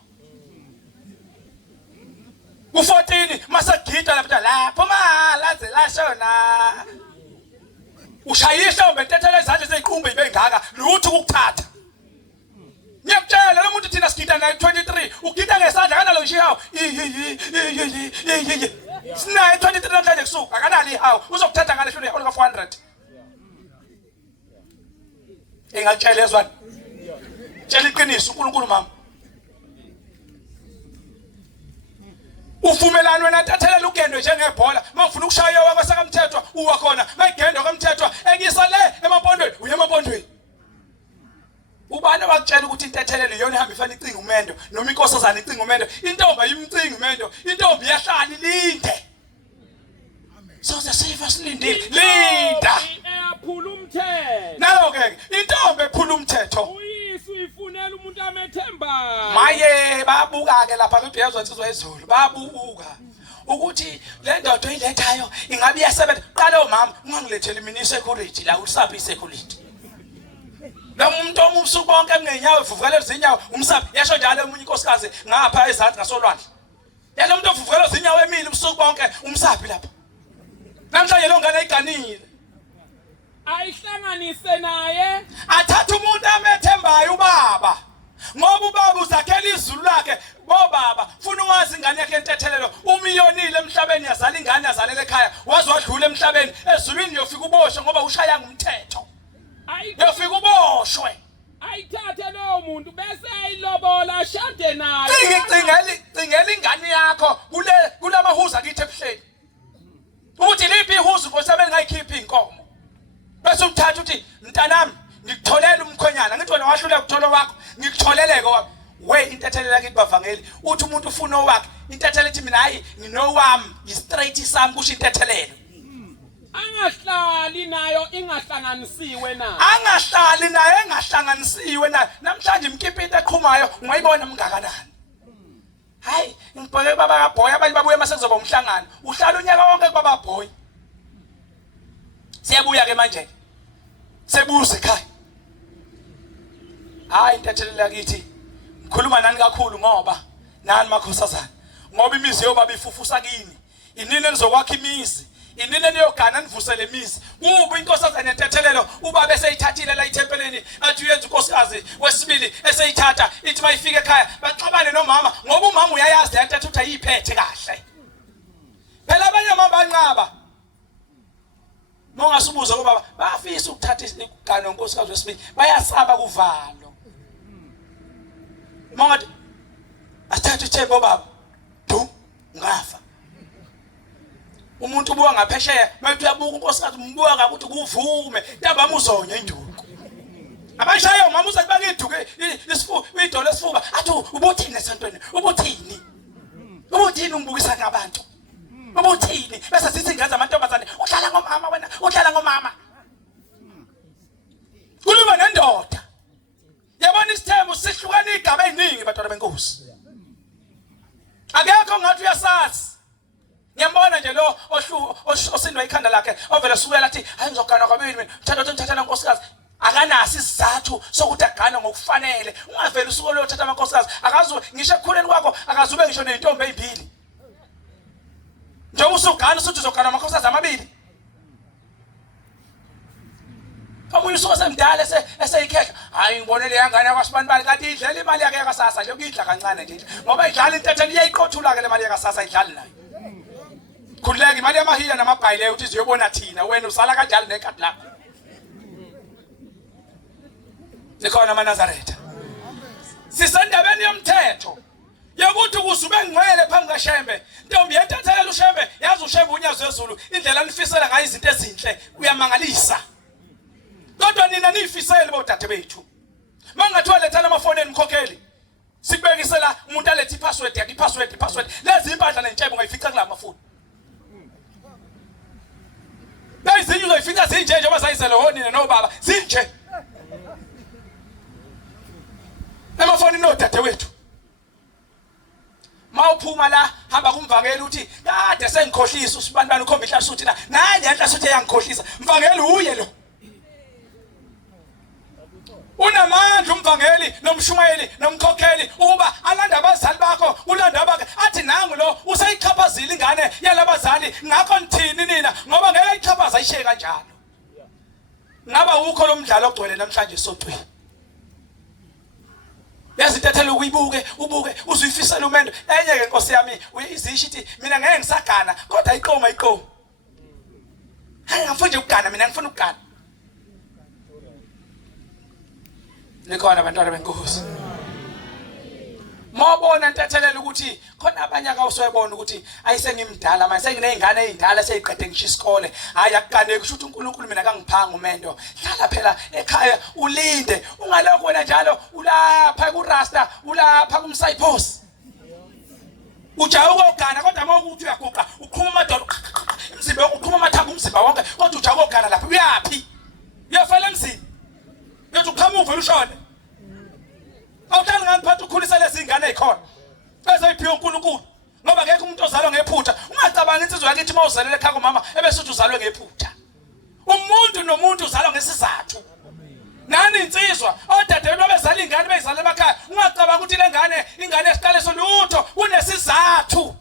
u14 masagida lapho malaze lashona ushayisha ubentethelele izandla zeziqhumbe ibengaka lutho ukuthatha ngiyakutshela lo muntu thina sigida naye 23 ugida ngesandla kanalo ngishihawo sinaye 23 namhlanje kusuku akanali ihawu uzokuthatha ngale shoni ka 400 engakutshela ezwani tshela iqiniso uNkulunkulu mama uvumelana wena ntathelela ugendo njengebhola mawufuna ukushaya wakho sakamthethwa uwa khona mayigendo kamthethwa ekisa le emapondweni uye emapondweni ubani wakutshela ukuthi intethelelo iyona ihamba ifana icinga umendo noma inkosazana icinga umendo intombi ayimcinga umendo intombi iyahlala ilinde soze sifa silindile linda eyaphula umthetho nalo ke intombi ephula umthetho uyise uyifunela umuntu amethemba maye babuka ke lapha kudiyazwa insizwa ezulu babuka ukuthi le ndodo oyilethayo ingabe iyasebenza qala umama ungangilethela mina security la usaphi security lo muntu omubusuku bonke ngenyawo evuvukela ezinyawo umsabi yasho njalo umunye inkosikazi ngapha ezansi ngasolwandle yalo muntu ovuvukela ezinyawo emile ubusuku bonke umsabi lapha namhlanje lo ngane iganile ayihlanganise naye athatha umuntu amethembayo ubaba ngoba ubaba uzakhela izulu lakhe bobaba funa ukwazi ingane yakhe entethelelo umiyonile emhlabeni yazala ingane yazalele ekhaya wazi wadlula emhlabeni ezulwini yofika uboshwe ngoba ushaya ngumthetho yofika uboshwe ayithathe lowo muntu bese ayilobola ashade naye cingela ingane yakho kule mahuza kithi ebuhleni ukuthi liphi ihuzu ngosebeni ngayikhipha inkomo bese uthatha uthi mntanami ngikutholela umkhonyana ngithi wena wahlula ukuthola wakho ngikutholeleke we intethelelo yakhe bavangeli uthi umuntu ufuna owakhe intethelelo ethi mina hayi nginowami yi-straight sami kusho intethelelo angahlali nayo ingahlanganisiwe nayo angahlali naye engahlanganisiwe nayo namhlanje imkiphi into eqhumayo ungayibona mngakanani hayi ngibheke baba kaBhoyi abanye babuye mase kuzoba umhlangano uhlala unyaka wonke kubaba kaBhoyi siyabuya ke manje sebuze ekhaya hayi intethelelo yakithi ngikhuluma nani kakhulu ngoba nani makhosazana ngoba imizi yobaba ifufusa kini inini enizokwakha imizi inini eniyogana nivusele imizi kuba inkosazana yentethelelo ubaba eseyithathile la ithempeleni athi uyenza unkosikazi wesibili eseyithatha ithi mayifike ekhaya baxabane nomama ngoba umama uyayazi le ntetho ukuthi ayiphethe kahle phela abanye mama banqaba mongasubuza kubaba bafisa ukuthatha igane nonkosikazi wesibili bayasaba kuvalo mongathi athatha ithembo baba du ngafa umuntu ubuka ngaphesheya mayithi uyabuka unkosikazi umbuka ukuthi kuvume ntambama uzonya induku abashaya umama uzathi bangiduke isifuba idolo esifuba athi ubuthini esantweni ubuthini umbukisa ngabantu ubuthini bese sithi ngaza amantombazane uhlala ngomama wena uhlala ngomama kuluma nendoda yabona isithembu sihlukana igaba eziningi bantwana benkosi akekho ngathi uyasazi ngiyambona nje lo osindwa ikhanda lakhe ovela sukela athi hayi ngizogana kwabili mina uthatha nonkosikazi akanasi isizathu sokuthi agana ngokufanele ungaveli usuku lo uthatha amankosikazi akazi ngisho ekukhuleni kwakho akazube ngisho nezintombi ezimbili njengoba usugana usuthi uzogana amankosikazi amabili omunye usuke semdala eseyikhehla hayi ngibonele yangane yakwaSibanibani kanti idlela imali yakhe yakasasa nje ukidla kancane nje ngoba idlala intethelelo iyayiqothula ke le mali yakasasa idlala nayo khuleka imali yamahiya namabhayile uthi ziyobona thina wena usala kanjalo nekati lakho sikhona amaNazaretha sisendabeni yomthetho yokuthi kuzube ngcwele phambi kaShembe ntombi yentethelelo uShembe yazi uShembe unyazo wezulu indlela nifisela ngayo izinto ezinhle uyamangalisa kodwa nina nifisele bodade bethu mangathiwa lethana amafoni enikhokheli sikubekisela umuntu alethi ipassword yakhe ipassword lezi impahla nentshebo ngayifica kula mafoni bezinye uzoyifica zinje njengoba sayizele honine nobaba zinje amafoni nodade wethu mawuphuma la hamba kumvangeli uthi kade sengikhohlisa uSibanibani ukhomba ihlahla uthi nanye enhla uthi eyangikhohlisa mvangeli uye lo unamandla umvangeli nomshumayeli nomkhokheli uba alanda abazali bakho ulanda abakhe athi nangu lo usayichaphazile ingane yalabazali ngakho nithini nina ngoba ngeke ichaphazwe ayishiye kanjalo ngaba ukho lo mdlalo ogcwele namhlanje esocweni yazintethelelo ubuke uzuyifisela umendo enye ke Nkosi yami uyizisho ithi mina ngeke ngisagana kodwa iqoma hayi ngifuna ukugana mina ngifuna ukugana nikhona abantwana benkosi mawubona intethelelo ukuthi khona abanye akawusebona ukuthi ayisengimdala manje senginezingane ezindala seyiqede ngisho isikole hayi akukaneki kusho ukuthi uNkulunkulu mina kangiphanga umendo hlala phela ekhaya ulinde ungalokho wena njalo ulapha kuRasta ulapha kumSayiphosi ujawu kokugana kodwa mawukuthi uyaguqa uqhuma amadolo umzimba uqhuma amathambo umzimba wonke kodwa ujawu kokugana lapha uyapi uyafela emzini yathi uqhamuva ushone awuhlali ngani phansi ukhulisa lezi ingane ezikhona ezayiphiwa uNkulunkulu ngoba ngeke umuntu ozalwa ngephutha ungacabangi insizwa yakithi mawuzalela ekhaya komama ebese uthi uzalwe ngephutha umuntu nomuntu uzalwa ngesizathu nani insizwa odadewenu abezala ingane bezala emakhaya ungacabanga ukuthi le ingane esiqale solutho kunesizathu.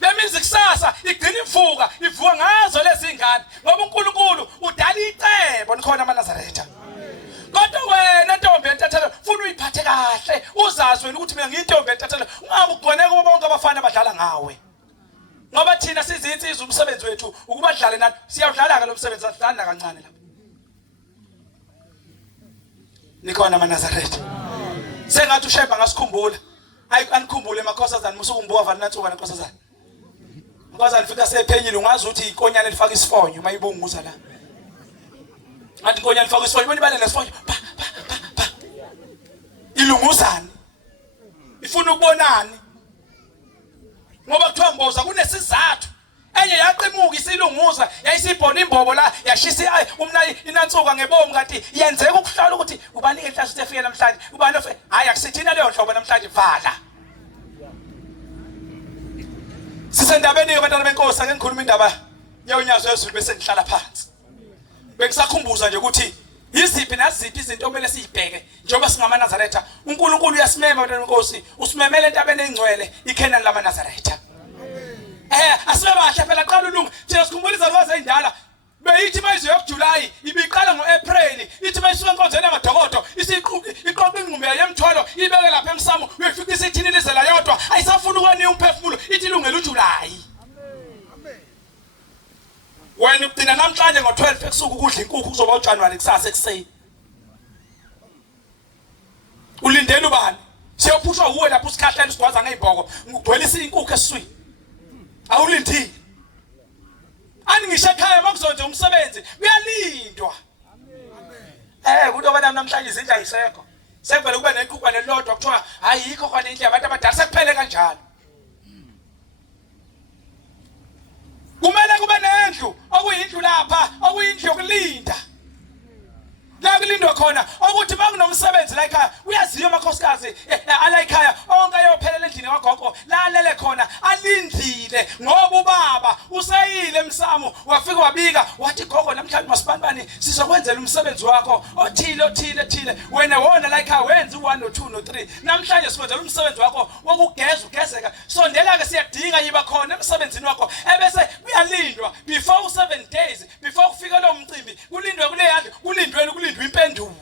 Leminzi kusasa igcina ivuka ngazo lezi ngane ngoba uNkulunkulu udala icebo likhona amaNazaretha. Kodwa wena ntombi entathelo ufuna uyiphathe kahle uzazi wena ukuthi mina ngiyintombi entathelo ungabe ugconeka kubo bonke abafana abadlala ngawe. Ngoba thina sizinsizwa umsebenzi wethu ukubadlala nani siyawudlala ke lo msebenzi asidlala kancane lapha. Nikhona amaNazaretha. Sengathi uSheba ngasikhumbula. Anikhumbule emakhosazana musukumbuka vana natsuka nenkosazana. Nkosazana fika sephenyile ungazi ukuthi inkonyane lifaka isifonyo mayibunguza la. Ngathi inkonyane lifaka isifonyo bona ibale nesifonyo. Ilunguzani? Ifuna ukubonani? Ngoba kuthiwa mboza kunesizathu. Enye yaqimuka isilunguza yayisibhona imbobo la yashisa umna inantsuka ngebomu kanti yenzeka ukuhlola ukuthi ubani enhlasi efike namhlanje ubani hayi akusithina leyo nhlobo namhlanje vala. Sisendabeni abantwana benkosi ake ngikhuluma indaba yonyazo yezulu bese ngihlala phansi. Bengisakhumbuza nje ukuthi yiziphi naziphi izinto okumele siyibheke njengoba singamaNazaretha. uNkulunkulu uyasimema abantwana benkosi usimemele entabeni engcwele iKenani lamaNazaretha. Asibe bahle phela qala ulunga thina sikhumbula izalukazi ezindala beyithi manje yokuJuly ibiqala ngoApril ithi mayisuka enkonzweni yamadokodo iqoqa ingqumbe yemthwalo ibeke lapha emsamo uyafika isithini lizela yodwa ayisafuna ukwenye umphefumulo ithi ilungela uJuly. Wena udina namhlanje ngo12 ekusuku ukudla inkukhu kuzoba uJanuary kusasa ekuseni. Ulindele ubani? Siyophushwa uwe lapho usikhahleni usigwaza ngezibhoko ngigcwelisa inkukhu esiswini. Awulindile. Aningisho ekhaya makuzonje umsebenzi uyalindwa. Kuthi abantu namhlanje izinja ayisekho. Sekuvele kube nenkukhu nelodwa kuthiwa ayikho khona indlela abantu abadala sekuphele kanjalo. Kumele kube nendlu okuyindlu lapha okuyindlu yokulinda. La kulindwa khona ukuthi bakunomsebenzi la ekhaya uyaziyo amakhosikazi ala ekhaya onke ayophelela endlini kagogo lalele khona alindile ngoba ubaba useyile emsamo wafika wabika wathi gogo namhlanje masibanibani sizokwenzela umsebenzi wakho othile wena wona la ekhaya wenza u1 no2 no3 namhlanje sikwenzela umsebenzi wakho wokugeza ugezeka sondela ke siyadinga yiba khona emsebenzini wakho ebese uyalindwa before 7 days before kufika lo mcimbi kulindwe kule yandle kulindwe impendulo.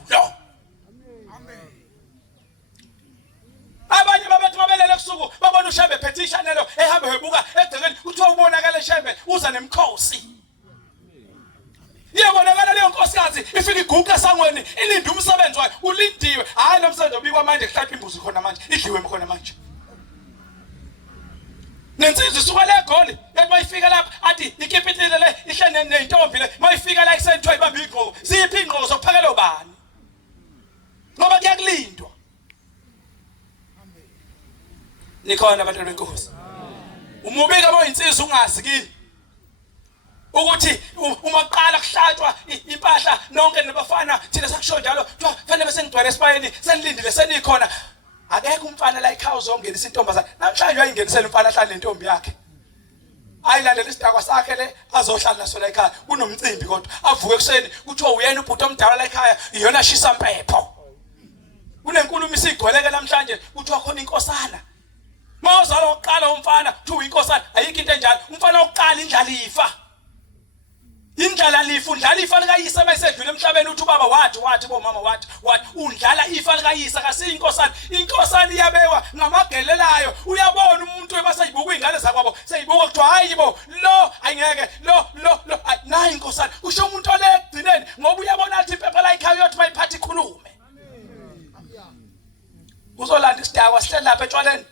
Amen. Abanye babathi babelele kusuku babona uShembe phethe ishanelo ehamba hebuka egcekeni kuthiwa ubonakala eShembe uza nemkhosi. Iyabonakala leyo nkosikazi ifika iguqa esangweni ilinde umsebenzi wayo ulindiwe hayi nomsebenzi obikwa manje kuhlapha imbuzi khona manje idliwe khona manje. Nensizwe isuka le egoli yathi mayifika lapha athi ikipitile le ihle nentombi le mayifika la isenthiwa ibamba igqoko ziphi ingqoko zokuphakela ubani ngoba kuyakulindwa. Amen. Nikhona abantu benkosi. Umubika boyinsizwa ungazikile ukuthi uma kuqala kuhlatshwa impahla nonke nabafana thina sakusho njalo kuthiwa fanele bese ngigcwele esibayeni senilindile senikhona. Akekho umfana la ekhaya uzongenisa intombazana namhlanje uyayingenisela umfana ahlala nentombi yakhe ayilandela isidakwa sakhe le azohlala naso la ekhaya kunomcimbi kodwa avuke ekuseni kuthiwa uyena ubhuti omdala la ekhaya iyona shisa impepho kunenkulumo isigcweleke namhlanje kuthiwa khona inkosana mawuzala oqala umfana kuthiwa inkosana ayikho into enjalo umfana oqala indlalifa indlala lifa undlala ifa likayise mayisedlule emhlabeni uthi ubaba wathi bomama wathi undlala ifa likayise kasiyinkosana inkosana iyabewa ngamagelelayo uyabona umuntu ebasayibuka ingane zakwabo seyibuka kuthiwa hayibo lo ayingeke lo nayi inkosana kusho umuntu ole egcineni ngoba uyabona athi iphepha la ekhaya yothi mayiphatha ikhulume uzolanda isidakwa sihleli lapha etshwaleni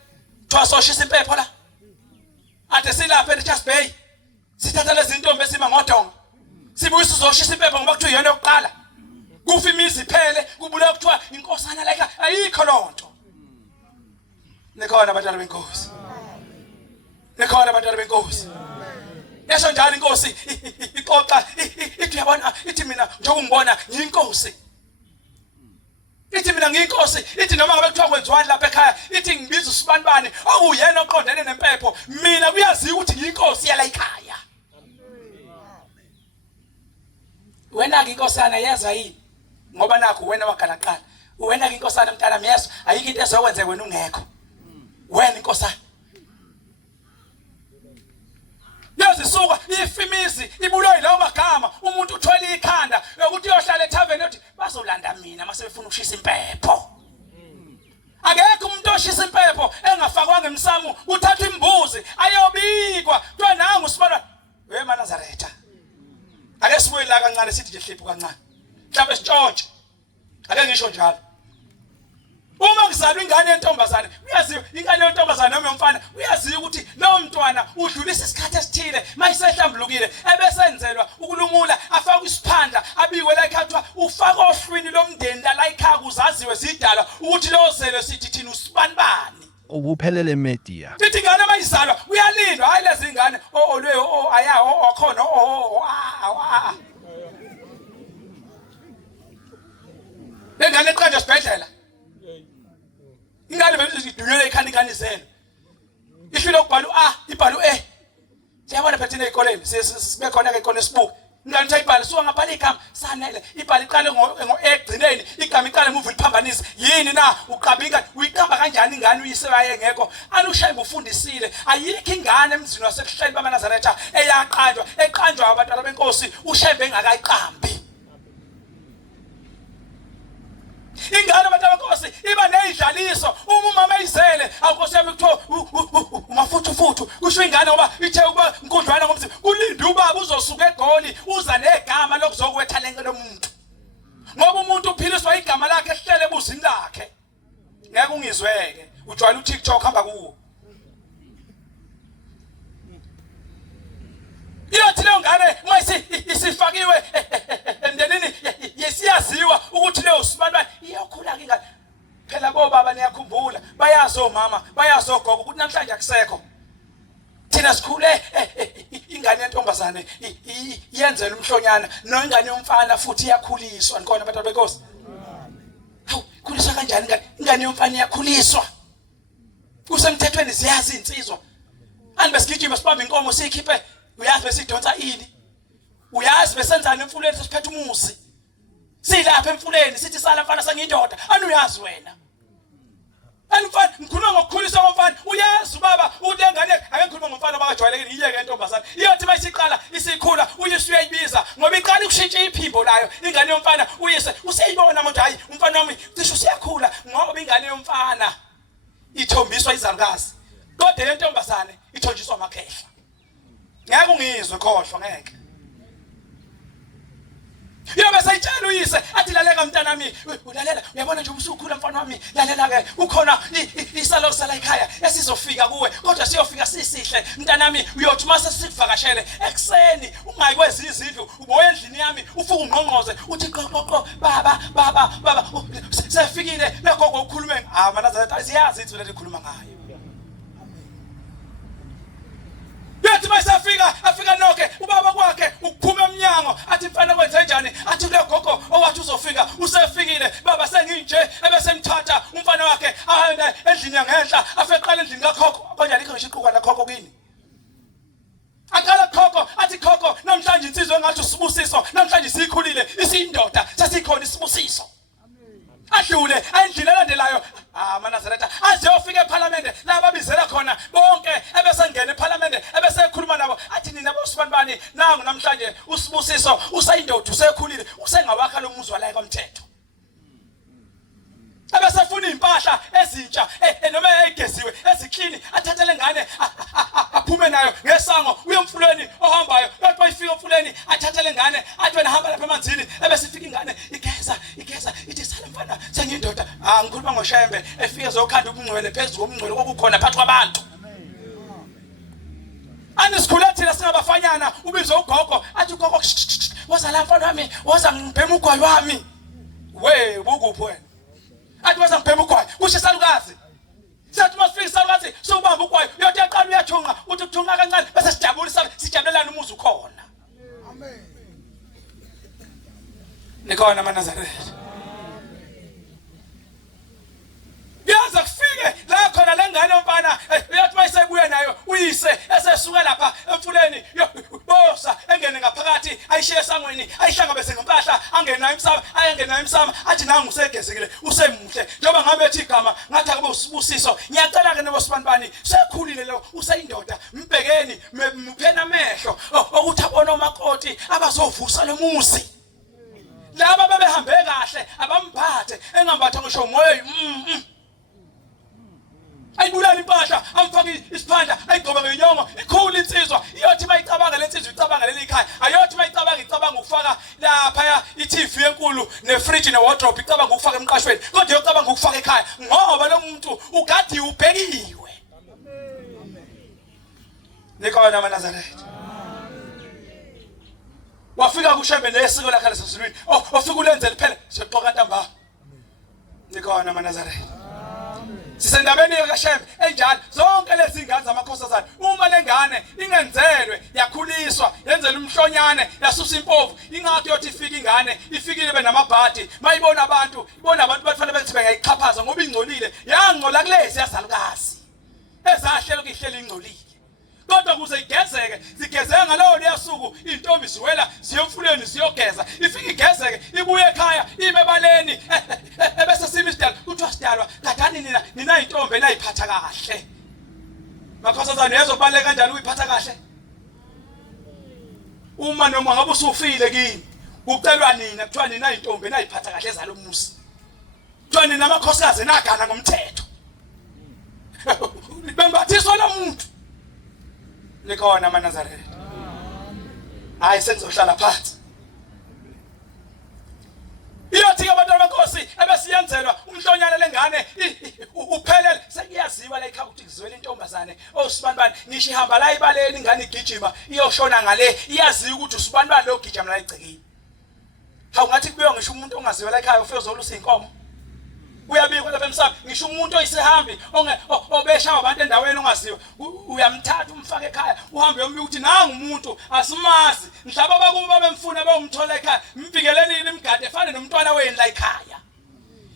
kuthiwa soshisa impepho la ade silapha eRichards Bay sithatha lezi zintombi esima ngodonga sibuye sizoshisa impepho ngoba kuthiwa iyona yokuqala kufa imizi iphele kubuleka kuthiwa inkosana la ekhaya ayikho lonto. Nikhona abantwana benkosi. Nikhona abantwana benkosi. Yasho njalo inkosi ixoxa ithi yabona ithi mina njengoba ngibona ngiyinkosi. Ithi mina ngiyinkosi ithi noma ngabe kuthiwa kwenziwani lapha ekhaya ithi ngibiza usibanibani okuyena oqondene nempepho mina kuyaziwa ukuthi ngiyinkosi yala ekhaya. wena ke inkosana yezwa yini ngoba nakho wena wagalaqala wena ke inkosana mntana myeso ayikho into ezokwenza wena ungekho wena inkosana yazisuka ifimizi ibuloyi lawo magama umuntu uthola ikhanda ukuthi uyohlala ethaveni uthi bazolanda mina mase befuna ukushisa impepho akekho umuntu oshisa impepho engafakwanga emsamu uthatha imbuzi ayobikwa kuthiwa nangu usibona weManazaretha ake sibuye la kancane sithi nje hliphu kancane mhlawumbe sitshontshe ake ngisho njalo uma kuzalwa ingane yentombazane uyaziwa ingane yentombazane noma yomfana uyaziwa ukuthi lo mntwana udlulisa isikhathi esithile mayisehlambulukile ebesenzelwa ukulumula afaka isiphandla abiwe la ekhaya ufaka ohlwini lomndeni la ekhaya kuzaziwe zidala ukuthi lo zelo sithi thina usibanibani ubuphelele media sithi ingane mayizalwa uyalindwa hayi lezi ingane olwe aya okhona lengane eqanja esibhedlela ingane bezidunyele ikhanda ingane zelo ishilo kubhala ibhalu siyabona phethina ezikoleni sibe khona ke khona esibuku ingane thayibhala suka ngabhala igama sanele ibhala iqale egcineni igama iqale emuva liphambanise yini na uqabika uyiqamba kanjani ingane uyise bayengekho anushayimba ufundisile ayikho ingane emzini wasekuhleli baManazaretha eqanjwa abantwana benkosi ushayimbe engakayiqambi ingane abantwana benkosi iba nezidlaliso uma umama izele awukosi yami kuthiwa umafuthu kusho ingane ngoba ithe ukuba inkundlwana ngomzimba kulinde ubaba uzosuka egoli uza negama lokuzokwetha lenke lomuntu ngoba umuntu uphiliswa igama lakhe ehlele ebuzini lakhe ngeke ungizweke ujwayela uTikTok hamba kuwo iyothi leyo ngane mayisi isifakiwe emndenini yesiyaziwa ukuthi leyo sibantu iyakhula ke ingane phela bobaba niyakhumbula bayazi omama bayazi ogogo ukuthi namhlanje akusekho thina sikhule ingane yentombazane iyenzela umhlonyana no ingane yomfana futhi iyakhuliswa nkona abantu benkosi hawu khuliswa kanjani ingane yomfana iyakhuliswa kusemthethweni ziyazi insizwa anbesigijima sibambe inkomo siyikhiphe uyazi besidonsa ini uyazi besenzana emfuleni sesiphethe umuzi silapha emfuleni sithi sala mfana sangiyindoda anuyazi wena anifana ngikhuluma ngokukhuliswa komfana uyazi baba ulengane ake ngikhuluma ngomfana bakajwayelekile iyeke intombazana iyothi mayisiqala isikhula uyise uyayibiza ngoba iqala ukushintsha iphimbo layo ingane yomfana uyise useyibona manje hayi umfana wami cishe usiyakhula ngoba ingane yomfana ithombiswa izalukazi kodwa yentombazane ithonjiswa amakhehla ngeke ungizwe khohlwa ngeke yoba sayitshela uyise athi lalela mntanami ulalela uyabona nje ubusukhula mfana wami lalela ke ukhona isalo sala ekhaya esizofika kuwe kodwa siyofika sisihle mntanami uyothi mase sikuvakashele ekseni ungayikwezi izindlu uboye endlini yami ufuka ungqongqoze uthi qoqoqo baba sefikile nagogo ukhulume Manazaretha siyazi ithu leli khuluma ngayo yathi afika noke ubaba kwakhe ukuphuma eminyango athi mfana kwenze njani athi le gogo owathi uzofika usefikile baba senginje ebesemthatha umfana wakhe ahambe endlini yangenhla afeqala endlini kakhokho kanjani ikho ngishiquka la khokho kini akala khokho athi khokho namhlanje insizwe engathi usibusiso namhlanje sikhulile isiyindoda sesikhona isibusiso adlule endlini elandelayo Manazaretha azofika eParliament la babizela khona bonke ebesengena eParliament ebesekhuluma nabo athi nina bosibani nangu namhlanje usibusiso usayindoda usekhulile usengawakha lo muzwa la ekomthetho ebesefuna impahla ezintsha noma egeziwe eziklini athathele ngane aphume nayo ngesango uyemfuleni ohambayo kodwa bayifika emfuleni athathele ngane athi wena hamba lapha emanzini ebesifika ingane igeza ithi sala mfana sengiyindoda ngikhuluma ngoshembe efike zokhanda ubungcwele phezulu komngcwele okukhona phakathi kwabantu anisikhula thina singabafanyana ubizwa ugogo athi ugogo woza la mfana wami woza ngibhema ugwayi wami we bukuphi wena athi woza ngibhema ugwayi kusho isalukazi sathi masifika isalukazi sobamba ugwayi uyothi yaqala uyathunqa uthi ukuthunqa kancane bese sijabulelana umuzi ukhona amen nikhona Manazaretha yaza kufike la khona lengane yomfana uyathi mayisebuye nayo uyise esesuka lapha emfuleni bosa engene ngaphakathi ayishiye sango emnyangweni ayihlangabeze ngempahla angenayo emsamo ayengenayo emsamo athi nangu usegezekile usemuhle njengoba ngabe ethi igama ngathi akube usibusiso ngiyacela ke nobosibanibani sekhulile lo usayindoda mbhekeni mphena amehlo ukuthi abone omakoti abazovusa lo muzi laba bebehambe kahle abambhathe engambatha ngisho umoya ayibulala impahla amfaki isiphandla ayigcoba ngenyongo ikhulu insizwa iyothi mayicabanga lensizwa icabanga leli ekhaya ayothi mayicabanga ukufaka lapha iTV enkulu nefridge newardrobe icabanga ukufaka emqashweni kodwa yocabanga ukufaka ekhaya ngoba lo muntu ugadi ubhekiwe nikona maNazaretha wafika kushembe nesiko lakhe lasezulwini ofika ulenzele phela siyoxoka ntamba nikona maNazaretha sisendabeni kaShembe enjalo zonke lezi ingane zamakhosazana uma lengane ingenzelwe yakhuliswa yenzelwe umhlonyane yasusa impovu ingathi yothi ifika ingane ifikile benamabhadi mayibona abantu bafanele bethi bengayichaphaza ngoba ingcolile yangcola kulezi yazalukazi ezahlela ukihlela ingcolile kodwa kuze igezeke zigezeke ngalowo leyasuku intombi ziwela ziyemfuleni ziyogeza ifika igezeke ibuye ekhaya imebaleni ebese simi sidala kuthiwa sidalwa kadani nina intombi enayiphatha kahle makhosazana yezobaleka kanjani uyiphatha kahle uma noma ngabe usufile kini ucelwa nina kuthiwa nina intombi enayiphatha kahle ezalomusi kuthiwa nina amakhosikazi nagana ngomthetho bembathiswa lomuntu nikona maNazaretha hayi sengizohlala phansi iyothi ke abantwana benkosi ebesiyenzelwa umhlonyana lengane uphelele sekuyaziwa la ekhaya ukuthi kuzwele intombazane osibanibani ngisho ihamba la ibaleni ingane igijima iyoshona ngale iyaziwa ukuthi usibanibani lo gijima la igcikini hawu ngathi kubiyo ngisho umuntu ongaziwa la ekhaya ufike uzolusa inkomo uyabikwa lapha emsamo ngisho umuntu oyisihambi obeshawa abantu endaweni ongaziwa uyamthatha umfake ekhaya uhambe yombika ukuthi nangu umuntu asimazi mhlaba bakuba bemfuna bayomthola ekhaya mpikelelini imgadi efana nomntwana wenu la ekhaya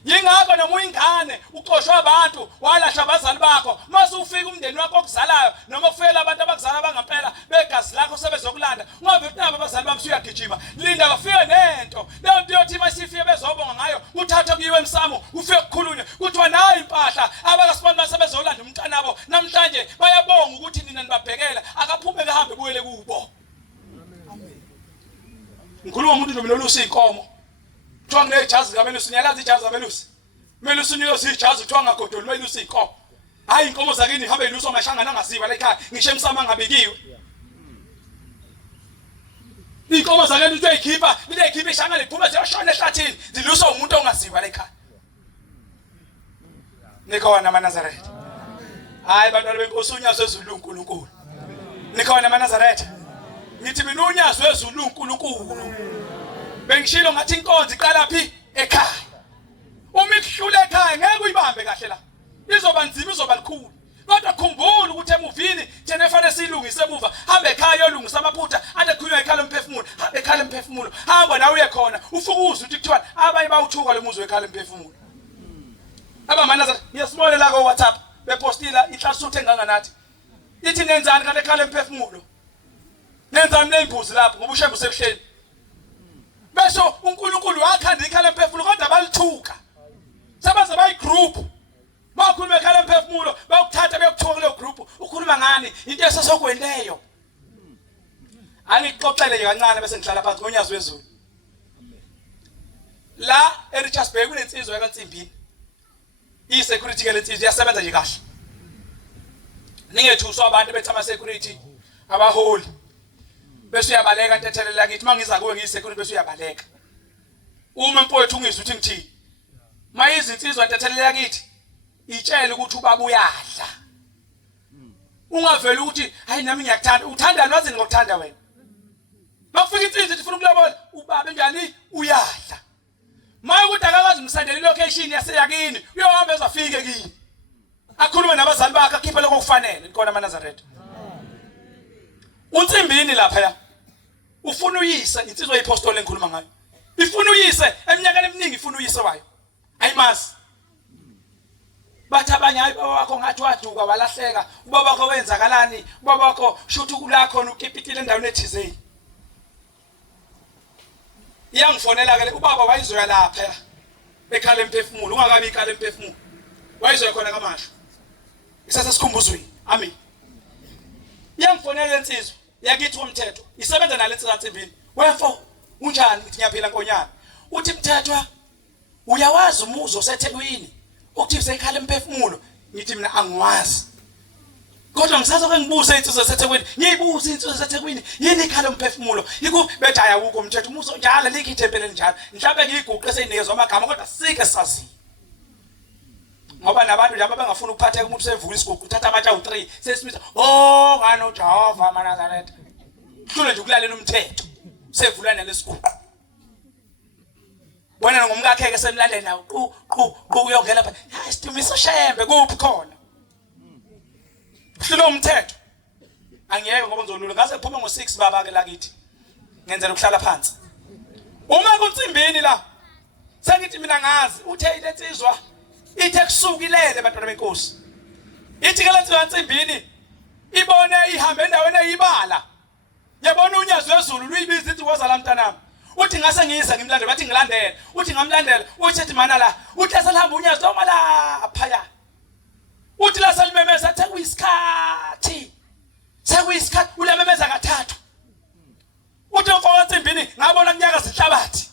yingakho noma uyingane uxoshwa abantu walahla abazali bakho mase ufika umndeni wakho okuzalayo noma ufela abantu abakuzala bangampela begazi lakho sebezokulanda ungabe nabo abazali bami suyagijima linda bafike nento leyo nto yothi masifike bezobonga ngayo uthatha kuyiwe emsamo ufike ukukhulunywa kuthiwa nayo impahla abakasibantu basebezolanda umntana wabo namhlanje bayabonga ukuthi nina nibabhekela akaphume kahambe buyele kubo ngikhuluma umuntu nomlolusi inkomo kuthiwa kunejazi kamelusi niyalazi ijazi kamelusi melusi niyosi ijazi kuthiwa ngagodoli melusi inkomo hayi inkomo zakini ihambe iluswa amashangana angasiwa la ekhaya ngisho emsamo angabikiwe inkomo zakini uthi uyikhipha lilekhipha ishanga liphuma ziyoshona ehlathini ziluswa umuntu ongasiwa la ekhaya nikona maNazaretha hayi bantwana benkosi unyazwe ezulu uNkulunkulu nikona maNazaretha ngithi mina unyazwe ezulu uNkulunkulu bengishilo ngathi inkonzo iqala phi ekhaya uma ikuhlula ekhaya ngeke uyibambe kahle la izoba nzima izoba likhulu kodwa khumbula ukuthi emuvini thina efanele silungise emuva hambe ekhaya yolungisa amaphutha ade khulunywa ekhaya lomphefumulo hambe ekhaya lomphefumulo hamba nawe uye khona ufukuza ukuthi kuthiwa abanye bawuthuka lo muzi wekhaya lomphefumulo abaMaNazaretha ngiyasibona la ko WhatsApp bepostila inhlasuthe enganganathi ithi nenzani kanti ekhaya lomphefumulo nenzani nembuzi lapho ngoba ushembe usebuhleni bese uNkulunkulu wakhanda ikhala emphefumulo kodwa balithuka sebenza bayigroup bakhuluma ekhala emphefumulo bayokuthatha beyokuthuka kuleyo group ukhuluma ngani into esesokwendeyo angixoxele nje kancane bese ngihlala phansi ngonyazwe ezulu la eRichards Bay kunensizwa yakantsimbini i-security ke lensizwa iyasebenza nje kahle ningethuswa abantu bethi ama security abaholi bese uyabaleka ntethelela kithi mangiza kuwe ngiyi-security bese uyabaleka uma mfowethu ungizwe ukuthi ngithini mayizinsizwa ntethelela kithi itshela ukuthi ubaba uyadla ungaveli ukuthi hayi nami ngiyakuthanda uthanda nwazi ngokuthanda wena makufika insizwa ifuna ukulobola ubaba njani uyadla maye ukuthi akakazi umsandela ilocation yaseyakini uyohamba ezafike kini akhulume nabazali bakhe akhiphe lokho kufanele nkona maNazaretha untsimbini lapha ya ufuna uyise insizwa yeapostoli engikhuluma ngayo ifuna uyise eminyakeni eminingi ifuna uyise wayo ayimazi bathi abanye hayi baba wakho ngathi waduka walahleka ubaba wakho wenzakalani ubaba wakho shuthi kulakho ukipitile endaweni ethizeni Iyangifonela ke ubaba wayizoya lapha ekhala emphefumulo ungakabi ikhala emphefumulo. Wayizoya khona kamasho. Isasesikhumbuzo amen. Iyangifonela lensizwa yakithi womthetho isebenza nalensizwa Ntsimbini. Wefo unjani ngithi ngiyaphila nkonyana. Uthi Mthethwa uyawazi umuzo oseThekwini ukuthi sekhala emphefumulo. Ngithi mina angiwazi. Kodwa ngisazoke ngibuze insizwa zaseThekwini. Ngiyibuza insizwa zaseThekwini yini ikhala emphefumulo. Yiku bethaya ukho umthetho umuzo njalo likhi ithempeleni njalo. Mhlawumbe ngiyiguqe seyinikezwe amagama kodwa sike sazi. Ngoba nabantu nje abangafuna ukuphatheka umuntu sevula isigugu uthatha amatsha u3 sesibiza oh ngani uJehova maNazaretha. Kuhle nje ukulalela umthetho. Sevula nalesigugu. Wena ngomkakhe ke semlalele nawo qu uyongena lapha. Hayi sidumiso shembe kuphi khona. Kuhle umthetho. Angiyeke ngoba ngizolula ngase kuphuma ngo6 baba ke lakithi. Ngenzela ukuhlala phansi. Uma kuNtsimbini la. Sengithi mina ngazi uthe iletsizwa ithe kusukilele bantwana benkosi. Ithi ke lensizwa Ntsimbini ibone ihambe endaweni eyibala. Yabona unyazi wezulu luyibiza ithi woza la mntanami. Uthi ngase ngiyiza ngimlandela bathi ngilandela. Uthi ngamlandela uthi ethi mana la. Uthi aselihamba unyazi noma la phaya. Uthi la salimemeza athe kuyisikhathi. Sekuyisikhathi ulememeza kathathu. Uthi mfowethu Ntsimbini ngabona kunyaka zihlabathi.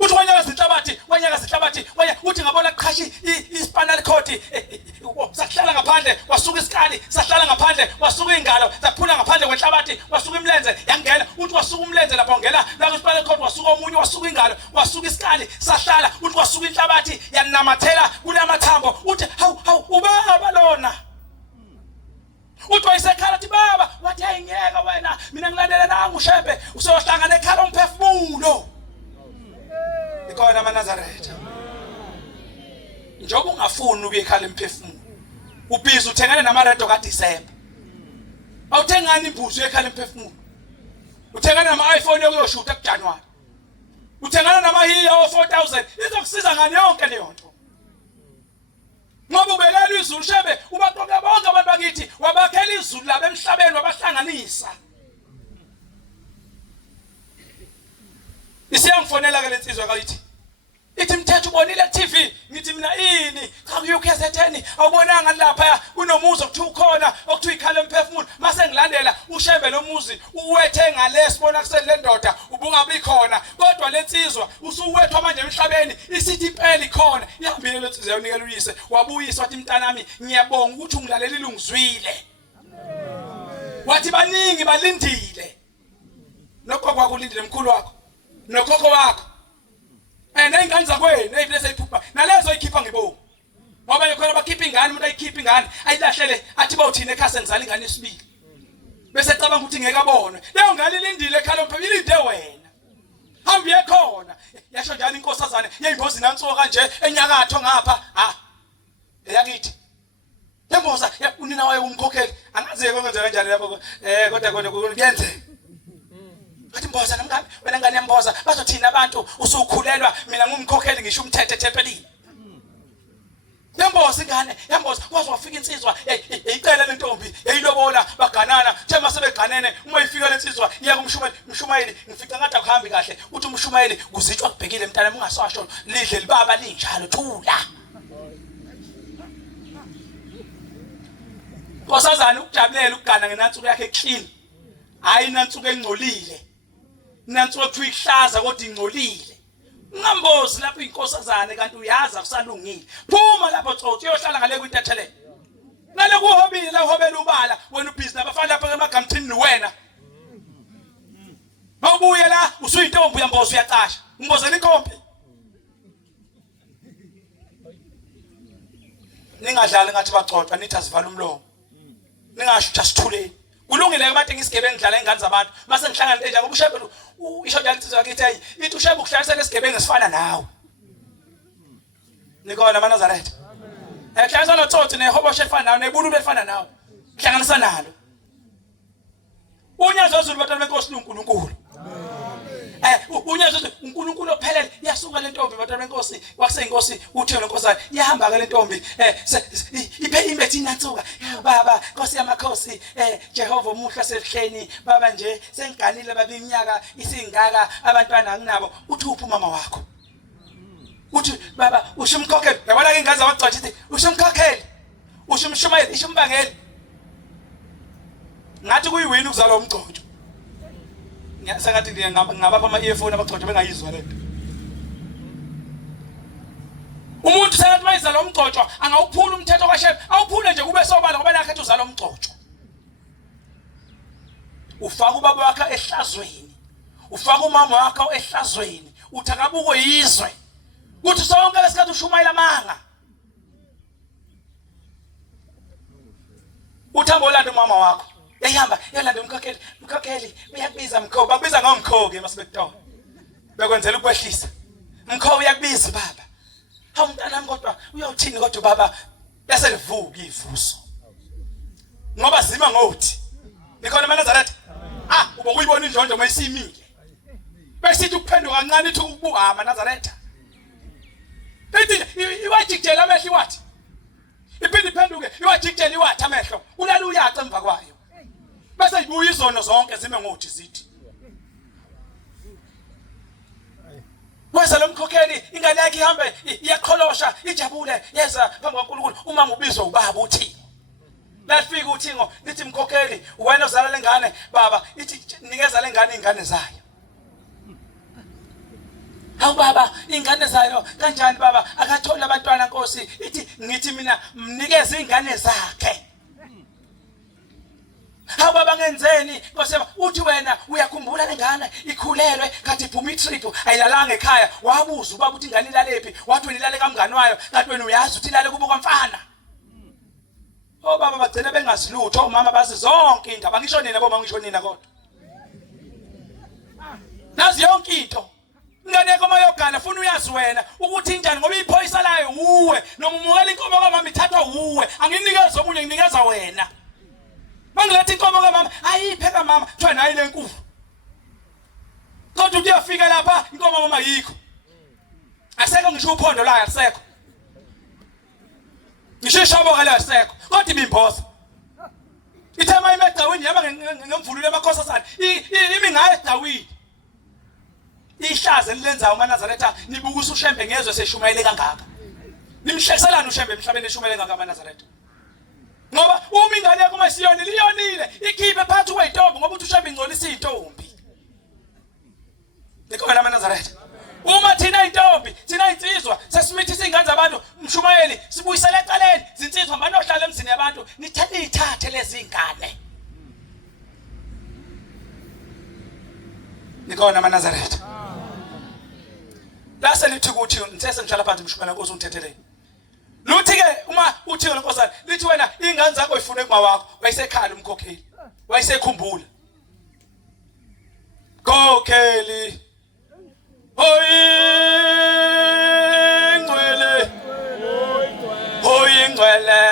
Uthi wanyaka zihlabathi, uthi ngabona kuqhashi ispinal cord sahlala ngaphandle wasuka isikali, sahlala ngaphandle wasuka ingalo, saphula ngaphandle kwenhlabathi, wasuka imlenze yangena, uthi wasuka umlenze lapha ungena, la kwispinal cord wasuka omunye, wasuka ingalo, wasuka isikali, sahlala, uthi wasuka inhlabathi yanamathela kule amathambo, uthi hawu ubaba lona. Uthi wayisekhala uthi baba, wathi ayingeka wena, mina ngilandele nangu ushembe, usohlangana ekhala umphefumulo. Ikona maNazaretha. Njoba ungafuni ukuyekhala emphefumulo. Ubhizi uthengana namaredo kaDisemba. Awuthengani imbuzi ekhala emphefumulo. Uthengana nama-iPhone yokuyoshutha kuJanuary. Uthengana namahiya o4000 izokusiza ngani yonke leyo nto. Ngoba ubekela izulu shebe ubaqoqa bonke abantu bakithi wabakhela izulu laba emhlabeni wabahlanganisa. Isiyangifonela ke lensizwa kayithi. Ithi Mthetho ubonile TV ngithi mina ini cha kuUKZN awubonanga lapha unomuzi okuthi ukhona okuthi ikhala emphefumulo mase ngilandela ushembe nomuzi uwethe ngale sibona kusele ndoda ubungabi khona kodwa lensizwa usuwethwa manje emhlabeni isithi impela ikhona ihambile lensizwa unikela uyise wabuyisa wathi mntanami ngiyabonga ukuthi ungilalelile ungizwile wathi baningi balindile nokho kwakulindile mkhulu wakho nokhokho wakho ingane zakwenu eyibile iphupha nalezo ikhipha ngibonga ngoba yekhona bakhipha ingane umuntu ayikhipha ingane ayilahlele athi bawuthina ekhaya ngizala ingane esibili bese ecabanga ukuthi ngeke abone leyo ngane ilindile ekhala umphefumulo ilinde wena hambi yekhona yasho njalo inkosazane yeyimbozi nantsuka kanje enyakatho ngapha eyakithi yemboza unina waye umkhokheli angazi kwenze kanjani lapho kodwa kuyenzeka athi mboza namkabi wena ngane yemboza bazothina abantu usukhulelwa mina ngumkhokheli ngisho umthethe eThempelini yemboza ingane yemboza waze wafika insizwa icela lentombi yayilobola baganana thema sebeganene uma ifika lensizwa iya kumshumayeli ngifica ngathi akuhambi kahle uthi umshumayeli kuzitshwa kubhekile mntana ungasasho lidle libaba linjalo thula Nkosazana ukujabulela ukugana ngenantsuku yakhe clean hayi nantsuku engcolile nantsuku ekuthiwa ihlaza kodwa ingcolile ungambozi lapho inkosazane kanti uyaza kusalungile phuma lapho Tsotsi uyohlala ngale kwintethelele ngale kuhobile la uhobela ubala wena ubhizi nabafana lapha emagamthini wena mawubuye la usuyintombi uyamboza uyaqasha umbozela inkompi ningadlali ngathi bacotshwa nithi asivala umlomo ningasho ukuthi asithuleni kulungile ke manje ngisigebengu ngidlala ingane zabantu mase ngihlangana nje ngoba ushebe isho njalo insizwa yakithi ayi ithi ushebe ukuhlalisela isigebengu esifana nawe nikona maNazaretha ehlanganisa noTsotsi nehoboshe efana nawe nebulu efana nawe hlanganisa nalo unyazo wezulu batwana benkosi uNkulunkulu Unyazo uNkulunkulu ophelele yasuka le ntombi bantwana benkosi wakusenkosi uThixo lenkosana yahamba ke le ntombi iphe imethi inantsuka baba Nkosi yamakhosi Jehova umuhla sehleni baba nje sengiganile baba iminyaka isingaka abantwana anginabo uthi uphi mama wakho uthi baba ushumkhokheli yabona ke ingaza wagcotha ithi ushumkhokheli ushumshumayeli ishumbangeli ngathi kuyiwini ukuzalwa umgcotsho sengathi ngingabapha ama-earphone abagcotsho bengayizwa lento umuntu sengathi mayizalwa umgcotsho angawuphula umthetho kaShepherd awuphule nje kube sobala ngoba nakhe uzalwa umgcotsho ufaka ubaba wakhe ehlazweni ufaka umama wakhe ehlazweni uthakabuko yizwe kuthi sonke lesikhathi ushumayela amanga uthamba olanda umama wakho ehamba yolanda umkhokheli uyakubiza mkho bakubiza ngomkhoke masibekutona bekwenzela ukwehlisa mkho uyakubiza baba hawu mntanami kodwa uyawuthini kodwa baba bese livuka ivuso ngoba zima ngothi nikhona eNazaretha uba kuyibona injonjo mayisimile bese ukuphenduka kancane ithi ukubuhama eNazaretha bethi iwajikjela amehlo wathi iphinde iphenduke iwajikjela iwathi amehlo ulala uyaca emva kwayo bese ibuya izono zonke zime ngothi zithi weza lo mkhokheli ingane yakhe ihambe iyaqholosha ijabule yeza phambi kaNkulunkulu uma ubizwa ubaba uthi lafika uThingo lithi mkhokheli wena uzala lengane baba ithi nikeza lengane ingane zayo hawu baba ingane zayo kanjani baba akathola abantwana Nkosi ithi ngithi mina mnikeze ingane zakhe hawu baba ngenzeni Nkosi uthi wena uyakhumbula lengane ikhulelwe kathi iphuma itrip ayilalanga ekhaya wabuza ubaba uthi ingane ilalephi wathi wena ilale kamngani wayo kanti wena uyazi ukuthi ilale kubo kwamfana baba bagcina bengazilutho omama bazi zonke indaba ngisho nina boma ngisho nina kodwa nazi yonke into ingane yakho mayogana ufuna uyazi wena ukuthi injani ngoba iphoyisa layo uwe noma umukela inkomo kamama ithathwa uwe anginikeza omunye nginikeza wena mangilethe inkomo kamama ayipheka mama kuthiwa nayi lenkulu kodwa kuyafika lapha inkomo mama yikho asekho ngisho uphondo layo asekho ngisho ishoboka layo asekho kodwa ibimboza ithema imegcawini yaba ngemvulule emakhosazana imi ngayo egcawini ihlaze lilenzayo uMaNazaretha nibukusa uShembe ngezwe seshumayele kangaka nimhlekiselana uShembe emhlabeni eshumayele kangaka uMaNazaretha ngoba uma ingane yakho masiyoni liyonile ikhiphe phakathi kweyintombi ngoba uthi uShembe ingcolisa intombi nikhona uMaNazaretha uma thina intombi thina insizwa sesimithisa ingane zabantu mshumayeli sibuyisele eqaleni zinsizwa manohlala emzini yabantu nithathe lezi ingane nikhona uMaNazaretha lase lithi ukuthi ngisese ngishala phansi mshumayela Nkosi ungithetheleni luthi ke uma uThixo lenkosana lithi wena ingane zakho ifune kuma wakho wayisekhala umkhokheli wayisekhumbula khokheli ngcwele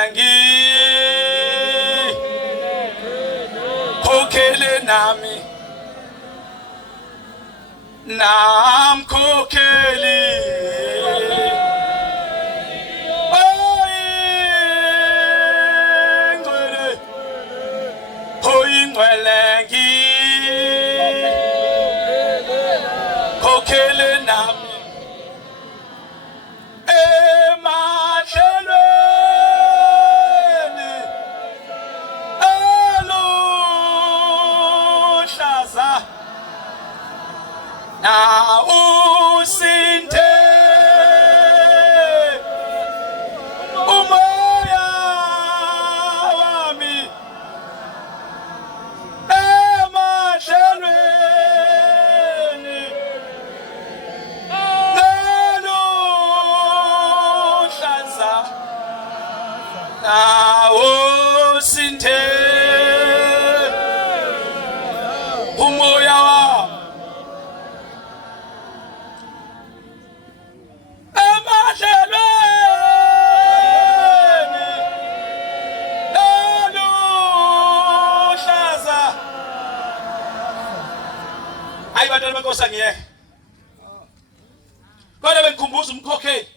khokheli nami namkhokheli ngcwele khokheli nami emahlelweni eluhlaza na usinde umoya wami emahlelweni eluhlaza na usinde umoya wami hayi bantwana benkosi angiyeke kodwa bengikhumbuza umkhokheli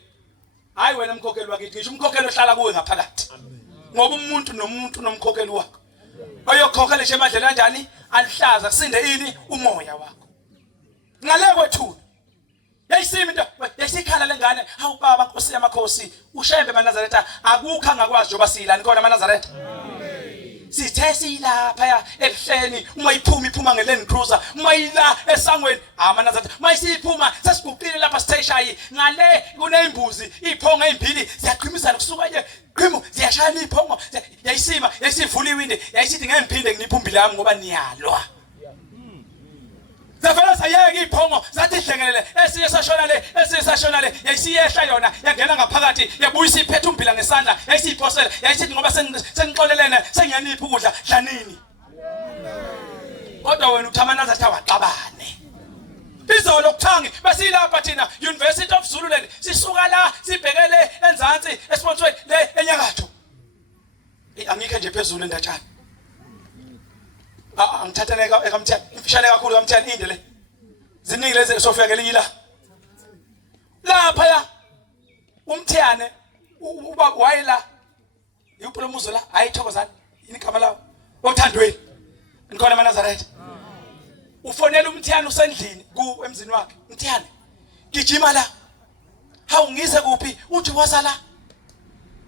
hayi wena umkhokheli wakithi ngisho umkhokheli ohlala kuwe ngaphakathi ngoba umuntu nomuntu nomkhokheli wakho oyokhokhela nje emadlela kanjani alihlaza kusinde ini umoya wakho ngale kwethu yayisimi into yayisikhala lengane hawu baba Nkosi yamakhosi ushembe eManazaretha akukho angakwazi njoba silani khona eManazaretha sithe silapha ya ehleni uma iphuma ngeLand Cruiser uma ila esangweni eManazaretha mayisiphuma sesiguqile lapha sitheshayi ngale kunembuzi iphonga ezimbili ziyaqhimisana kusuka nje qhimu ziyashaya iphongo yayisima yayisivula iwindi yayisithi ngemphinde nginiphumbili yami ngoba niyalwa zafela sayeke iphongo zathi dlengelele esiye sashona le yayisiyehla yona yangena ngaphakathi yabuyisa iphethe umbila ngesandla yayisiphosela yayisithi ngoba sengixolelene sengiyanipha ukudla dlanini kodwa wena uthamanaza tha waxabane izolo kuthangi besilapha thina University of Zululand sisuka la sibhekele enzansi esponsorwe le enyakatho angikho nje phezulu endatshana angithathaneka ekamthiyani imfishane kakhulu kamthiyani inde le ziningi lezi sofika ngelinye lapha ya umthiyane uba wayela yipolomuzo la ayithokozana inikama lawo othandweni nikhona eManazaretha ufonela umthiyane usendlini ku emzini wakhe umthiyane gijima la hawu ngise kuphi uthi wasala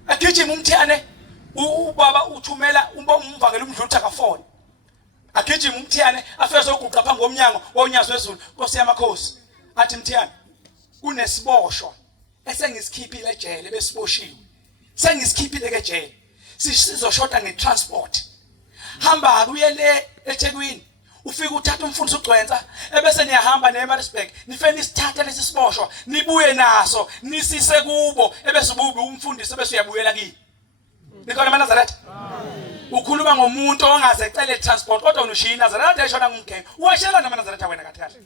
agijima umthiyane ubaba uthumela umvangela umdlutha kafoni agijima umthiyane afeze uguqa phambi komnyango wonyazo wezulu Nkosi yamakhosi athi mthiyane kunesiboshwa esengisikhiphile ejele besiboshiwe sengisikhiphile ke ejele sizoshoda ngetransport hamba kuyele eThekwini ufika uthatha umfundisi uGcwensa ebese niyahamba neMaritzburg nifeni sithatha lesi siboshwa nibuye naso nisise kubo ebese ububi umfundisi ebese uyabuyela kini nikhona eManazaretha ukhuluma ngomuntu ongaze ecele transport kodwa unoshiya eNazaretha eshona ngumgenge uwashela eManazaretha wena kathi kahle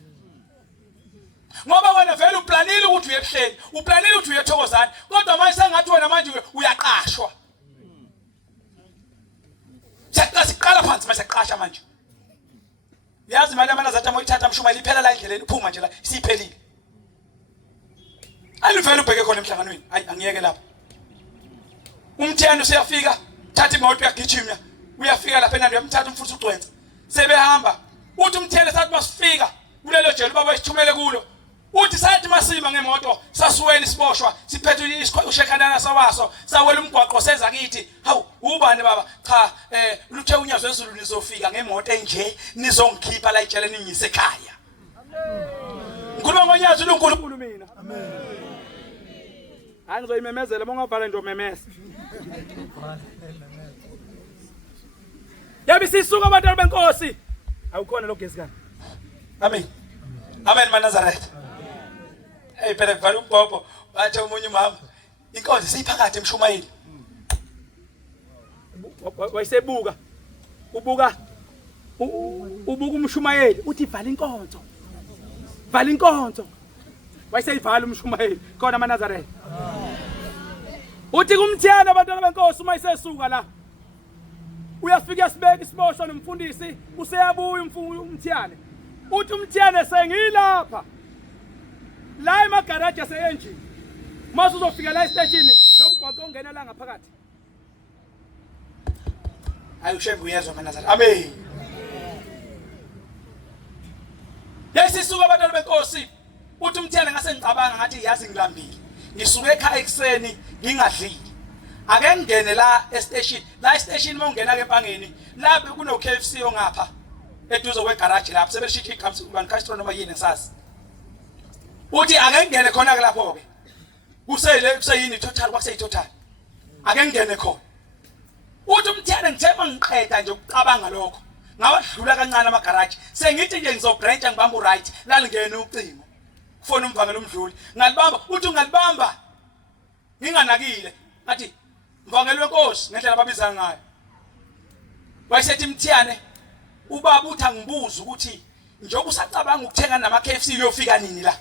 ngoba wena vele uplanile ukuthi uye ebuhleni uplanile ukuthi uye eThokozani kodwa manje sengathi wena manje uyaqashwa siqala phansi mase siqasha manje yazi imali eManazaretha moyithatha mshumayeli iphela la endleleni uphuma nje la isiphelile alivele ubheke khona emhlanganweni hayi angiyeke lapha umthiyane usiyafika thatha imoto uyagijima uyafika lapha enandi uyamthatha umfundisi uGcwensa sebehamba uthi umthiyane sathi masifika kulelo jele baba isithumele kulo uthi sathi masima ngemoto sasuweni siboshwa siphethe ushekhanana sawaso sawela umgwaqo seza kithi hawu ubani baba cha luthe unyazo wezulu nizofika ngemoto enje nizongikhipha la ijele ningise ekhaya ngikhuluma ngonyazo uNkulunkulu mina amen hayi ngizoyimemezela mongavala nje umemeza yabi sisuka abantwana benkosi awukhona lo gesikani amen amen eManazaretha hey phela kuvala umbhobho bathe umunye umama inkonzo siyiphakathi emshumayeli wayesebuka ubuka umshumayeli uthi vala inkonzo wayeseyivala umshumayeli khona eManazaretha uthi kumthiyana abantwana benkosi uma isesuka la uyafika sibeka isiboshwa nomfundisi useyabuya umthiyane uthi umthiyane sengilapha la emagaraji ase-engine mase uzofika la esiteshini nomgwaqo ongena la ngaphakathi hayi ushembe uyezwa eManazaretha amen yasisuka abantwana benkosi uthi umthiyane ngase ngicabanga ngathi yazi ngilambile ngisuke ekhaya ekseni ngingadlili ake ngene la estation mawungena ke empangeni lapho kuno KFC ongapha eduze kwegarage lapho sebeshithi iqhamsi ubani Castro noma yini ngisazi uthi ake ngene khona ke lapho ke kuseyini total kwakuseyitotal ake ngene khona uthi umthiyane ngithemba ngiqeda nje ukucabanga lokho ngawadlula kancane amagaraji sengithi nje ngizobrancha ngibamba uright la lingene ucingo kufona umvangela umdluli ngalibamba uthi ungalibamba nginganakile athi mvangela wenkosi ngendlela babiza ngayo wayesethi mthiyane ubaba uthi angibuza ukuthi njengoba usacabanga ukuthenga nama KFC uyofika nini la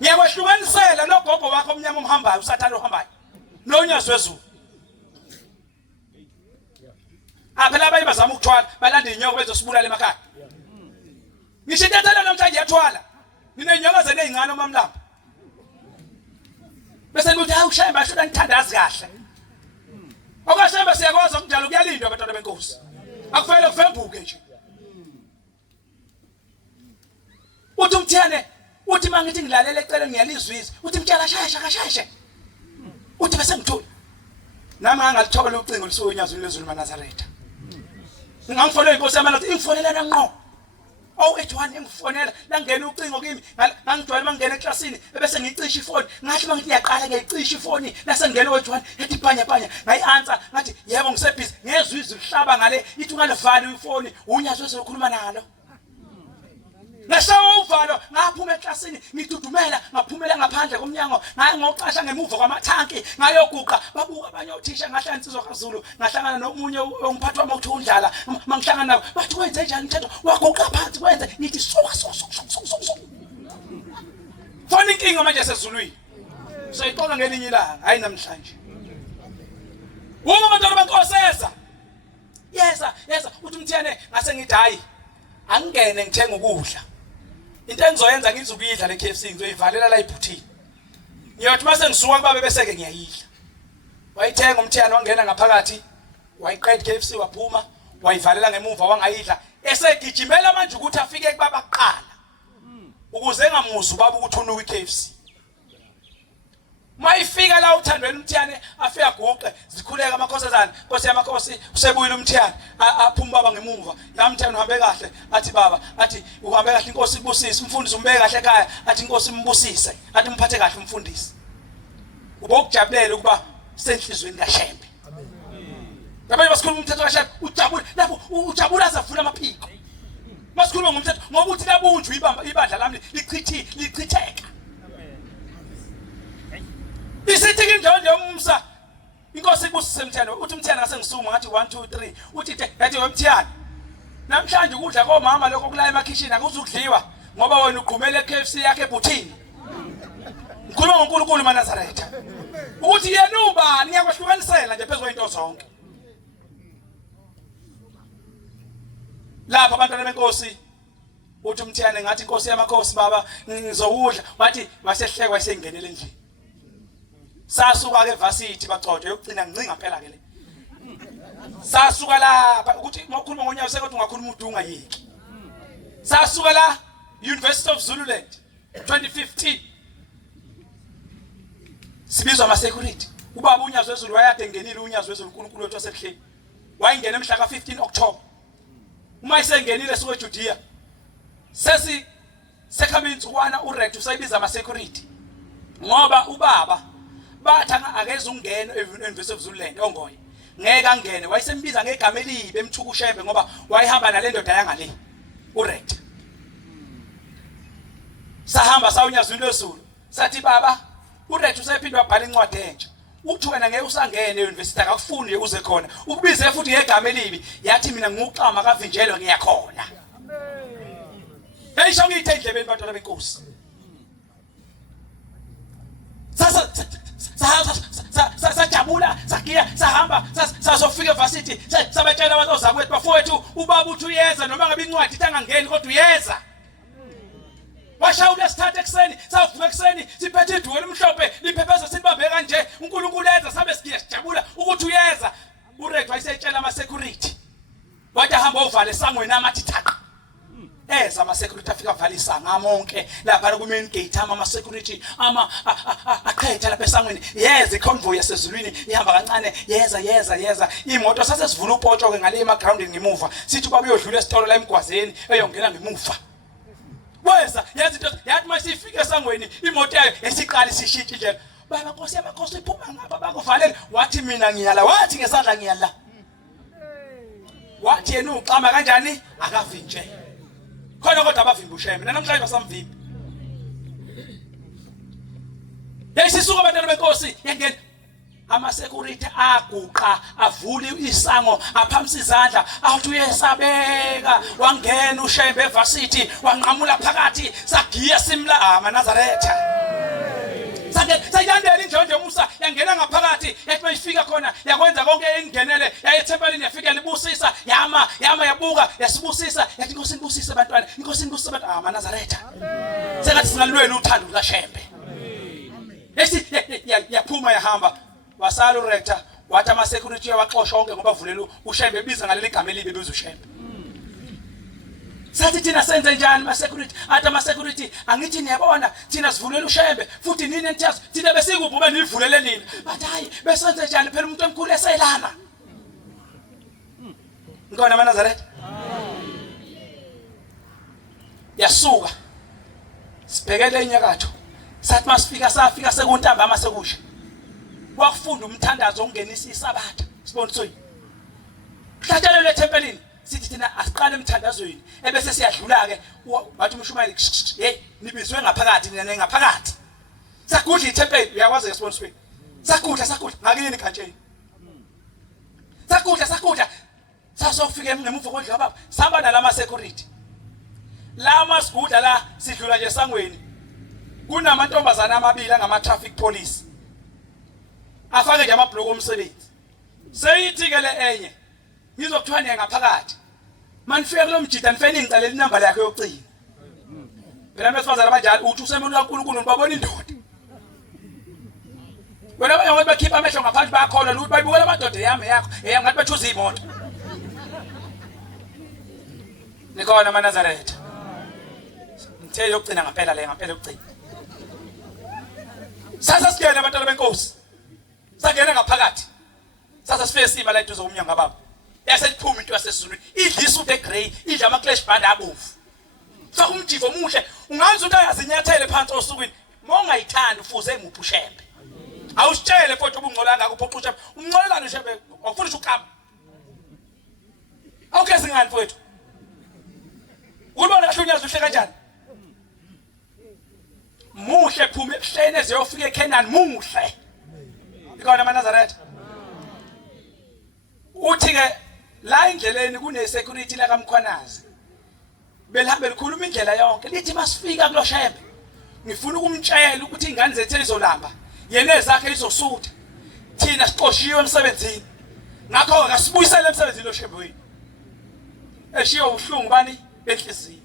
ngiyakwehlukanisela nogogo wakho omnyama omhambayo usathanda uhambayo nonyazo wezulu phela bayibazama ukuthwala balanda inyoko bezosibulala emakhaya ngisho intathelo namhlanje yathwala ninenyokazane ezincane omamlamba bese ukuthi hayi uShemba asho ngithandazi kahle okaShemba siyakwazi ukujala kuyalindwa abantwana benkosi akufele kuvembuke nje uthi umthene uthi mangithi ngilalela ecele ngiyalizwisa uthi mtshela shayesha uthi bese ngithula nami ngangalithola ucingo lisunyazweni lezulu maNazaretha ngangifonela inkosi yami ukuthi ingifonelana ngqo Ejwane ngifonela la ngena ucingo kimi ngangijwayele mangena eklasini bese ngicisha ifoni ngathi mangithi ngiyaqala ngiyicisha ifoni lase ngene wejwane ethi phanya ngayi-answer ngathi yebo ngisebhizi ngezwe izwi lihlaba ngale ithi ungalivali ifoni unyazwe sokhuluma nalo Nashawa uvalo ngaphuma eklasini ngidudumela ngaphumela ngaphandle komnyango ngocasha ngemuva kwamathanki ngayoguqa babuka abanye othisha ngahla insizwa kaZulu ngahlangana nomunye umphathi wami uthi undlala mangihlangana nabo bathi wenze njani mthetho waguqa phansi wenze ngithi soka foni inkinga manje sezulwini soyiqola ngelinye ilanga hayi namhlanje uma abantwana benkosi yeza uthi umthene ngase ngithi hayi angene ngithenga ukudla into engizoyenza ngizukuyidla le KFC ngizoyivalela la ibhuthini ngiyothi mase ngisuka kubabe bese ke ngiyayidla wayithenga umthiyana wangena ngaphakathi wayiqeda KFC waphuma wayivalela ngemuva wangayidla esegijimela manje ukuthi afike kubaba kuqala ukuze engamuzi ubaba ukuthi unuka iKFC mayifika la uthandweni umthiyane afika guqe zikhuleka amakhosazana Nkosi yamakhosi usebuyile umthiyane aphuma baba ngemuva yamthiyane uhambe kahle athi baba athi uhambe kahle inkosi ibusise umfundisi umbeke kahle ekhaya athi inkosi imbusise athi mphathe kahle umfundisi ubokujabulela ukuba senhlizweni kaShembe Yabanye basikhuluma umthetho kaShembe ujabula lapho ujabula azafuna amaphiko masikhuluma ngomthetho ngoba uthi labunjwa ibandla lami lichitheka Isithi kindondo yomsa inkosi ibusise umthiyane uthi umthiyane ngase ngisuma ngathi 1 2 3 uthi yathi wemthiyane namhlanje ukudla komama lokho kula emakhishini akuzukudliwa ngoba wena uqhumele KFC yakhe ebhuthini ngikhuluma ngoNkulunkulu maNazaretha ukuthi yena ubani ngiyakwahlukanisela nje phezulu into zonke lapha abantwana benkosi uthi umthiyane ngathi inkosi yamakhosi baba ngizowudla wathi wasehlekwa isengenele endlini Sasuka ke varsity bacotshwe yokugcina ngincinga phela ke le Sasuka lapha ukuthi ngokhuluma ngonyaka sekodwa ungakhuluma udunga yiki Sasuka la University of Zululand 2015 Sibizwa ama security ubaba uNyazo wezulu wayade ngenile uNyazo wezulu uNkulunkulu wethu wasekuhleni wayingena emhla ka15 October uma isengenile suke eJudea sekhamintsukwana uRect usayibiza ama security ngoba ubaba bathanga akeze ungena eUniversity of Zululand ongoye ngeke angene wayesembiza ngegama elibe emthuku uShembe ngoba wayehamba nale ndoda yangale uRect sahamba sawunyazwini lezulu sathi baba uRect usephindwa wabhala incwadi entsha uthi wena ngeke usangene eUniversity akakufundi uze khona ukubize futhi ngegama elibi yathi mina nguqama kavinjelwe ngiyakhona hey shongithe endlebeni bantwana benkosi sajabula sagiya sahamba sazofika evarsity sabatshela abantu ozakwethu bafowethu ubaba uthi uyeza noma ngabe incwadi itangangeni kodwa uyeza washawula sithathe ekseni savuka ekseni siphethe idwele emhlophe liphepeza sibambe kanje uNkulunkulu enza sabe sigiya sijabula ukuthi uyeza uRect wayesetshela ama security wathi ahamba ovale sangweni amathi thaqa ama security afika valisa ngamonke lapha ku main gate ama security aqhetha lapha esangweni yeza iconvoy yasezulwini ihamba kancane yeza imoto sasesivula upotsho ke ngale emagroundini ngemuva sithi baba uyodlula esitolo la emgwazeni eyongena ngemuva weza yenza into yathi masifika esangweni imoto yayo esiqala sishintshe indlela baba Nkosi yamakhosi iphuma ngapha bakuvalele wathi mina ngiyala wathi ngesandla ngiyala wathi yena uqama kanjani akavinje khona kodwa abavimba uShembe namhlanje basamvimba yayisisuka abantwana benkosi yangena ama security aguqa avule isango aphamisa izandla athi uyesabeka wangena uShembe evarsity wanqamula phakathi sagiya simla maNazaretha sayandela injonjo Musa yangena ngaphakathi yathi mayifika khona yakwenza konke engenele yayethempelini yafika libusisa yama yabuka yasibusisa yathi Nkosi nibusise abantwana Nkosi nibusise abantu amaNazaretha sengathi singalweli uthando lukaShembe ethi yaphuma yahamba wasala urector wathi ama security waxoshwa onke ngoba vulela uShembe ebiza ngaleli gama elibi ebiza uShembe sathi thina senze njani ama security athi ama security angithi niyabona thina sivulela uShembe futhi nini nthazi thina besikuphi ube nivulele nini bathi hayi besenze njani phela umuntu omkhulu eselana ngona amaNazaretha yasuka sibhekele enyakatho sathi safika sekuntambama sekusha wakufunda umthandazo ongenisa isabatha sibonisoyi hlatshelo lethempelini sithi thina asiqale emthandazweni ebese siyadlula ke wathi umshumayeli hey nibizwe ngaphakathi nina ngaphakathi sagudla ithempeli uyakwazi sibonisoyi sagudla ngakini kantsheni sagudla sasofika ngemuva kodla baba sihamba nalama security lama sigudla la sidlula nje sangweni kunamantombazana amabili angama traffic police afake nje amabhloko omsebenzi seyithi ke le enye ngizokuthwana ngaphakathi manifike lo mjida nifeni ngicela inamba yakhe yocingo phela besifazana abanjalo uthi usemona kaNkulunkulu babona indoda wena bayawathi bakhipha amehlo ngaphandle bayakholwa ukuthi bayibukela amadoda yami yakho ngathi bathuza imoto nikona amaNazaretha ngithe yokugcina ngaphela yokugcina sasa sigena abantwana benkosi sagena ngaphakathi sasa sifike sima la eduze umnyango baba yaseliphuma into yasesizulwini idla isuit egrey idla ama clash band abovu fa umjivo muhle ungazi ukuthi ayazinyathele phansi osukwini mongayithanda ufuze nguphi uShembe awusitshele futhi ubungcolanga kuphoqa uShembe umncolelana uShembe awufuni ukukama awukezi ngani mfowethu ubona kahlunyaza uhle kanjani muhle phuma ebuhleni eziyofika eKenani muhle ikona amaNazaretha uthi ke la indleleni kune security la kaMkhwanazi belihamba likhuluma indlela yonke lithi masifika kulo Shembe ngifuna ukumtshela ukuthi ingane zethu izolamba yena ezakhe izosutha thina siqoshiwe emsebenzini ngakho akasibuyisele emsebenzini lo Shembe wethu eshiyo uhlungu bani benhliziyo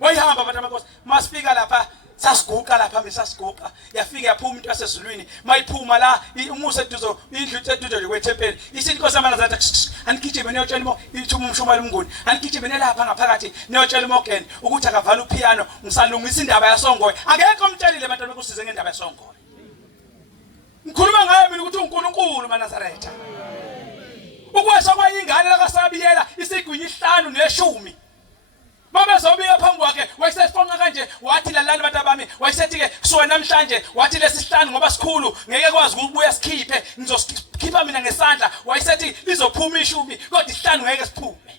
wayihamba abantu abakosi masifika lapha sasiguqa lapha sasiguqa yafika yaphuma umuntu wasezulwini mayiphuma la umusa eduzo indlu eduzo kwethempeli isithi Nkosi amaNazaretha anikijime niyotshela imo ithuma umshumayeli umnguni anikijime nelapha ngaphakathi niyotshela uMorgan ukuthi akavala upiano ngisalungisa indaba yaSongoye akekho umtshelile abantwana bekusize ngendaba yaSongoye ngikhuluma ngaye mina ukuthi uNkulunkulu amaNazaretha ukwesha kwayingane lakaSabiyela isigwinyi 5 ne10 Mama zobika phambi kwakhe wayesefonqa kanje wathi lalani bantu bami wayesethi ke kusuka namhlanje wathi lesihlanu ngoba sikhulu ngeke kwazi ukubuya sikhiphe ngizosikhipha mina ngesandla wayesethi lizophuma ishumi kodwa isihlanu ngeke siphume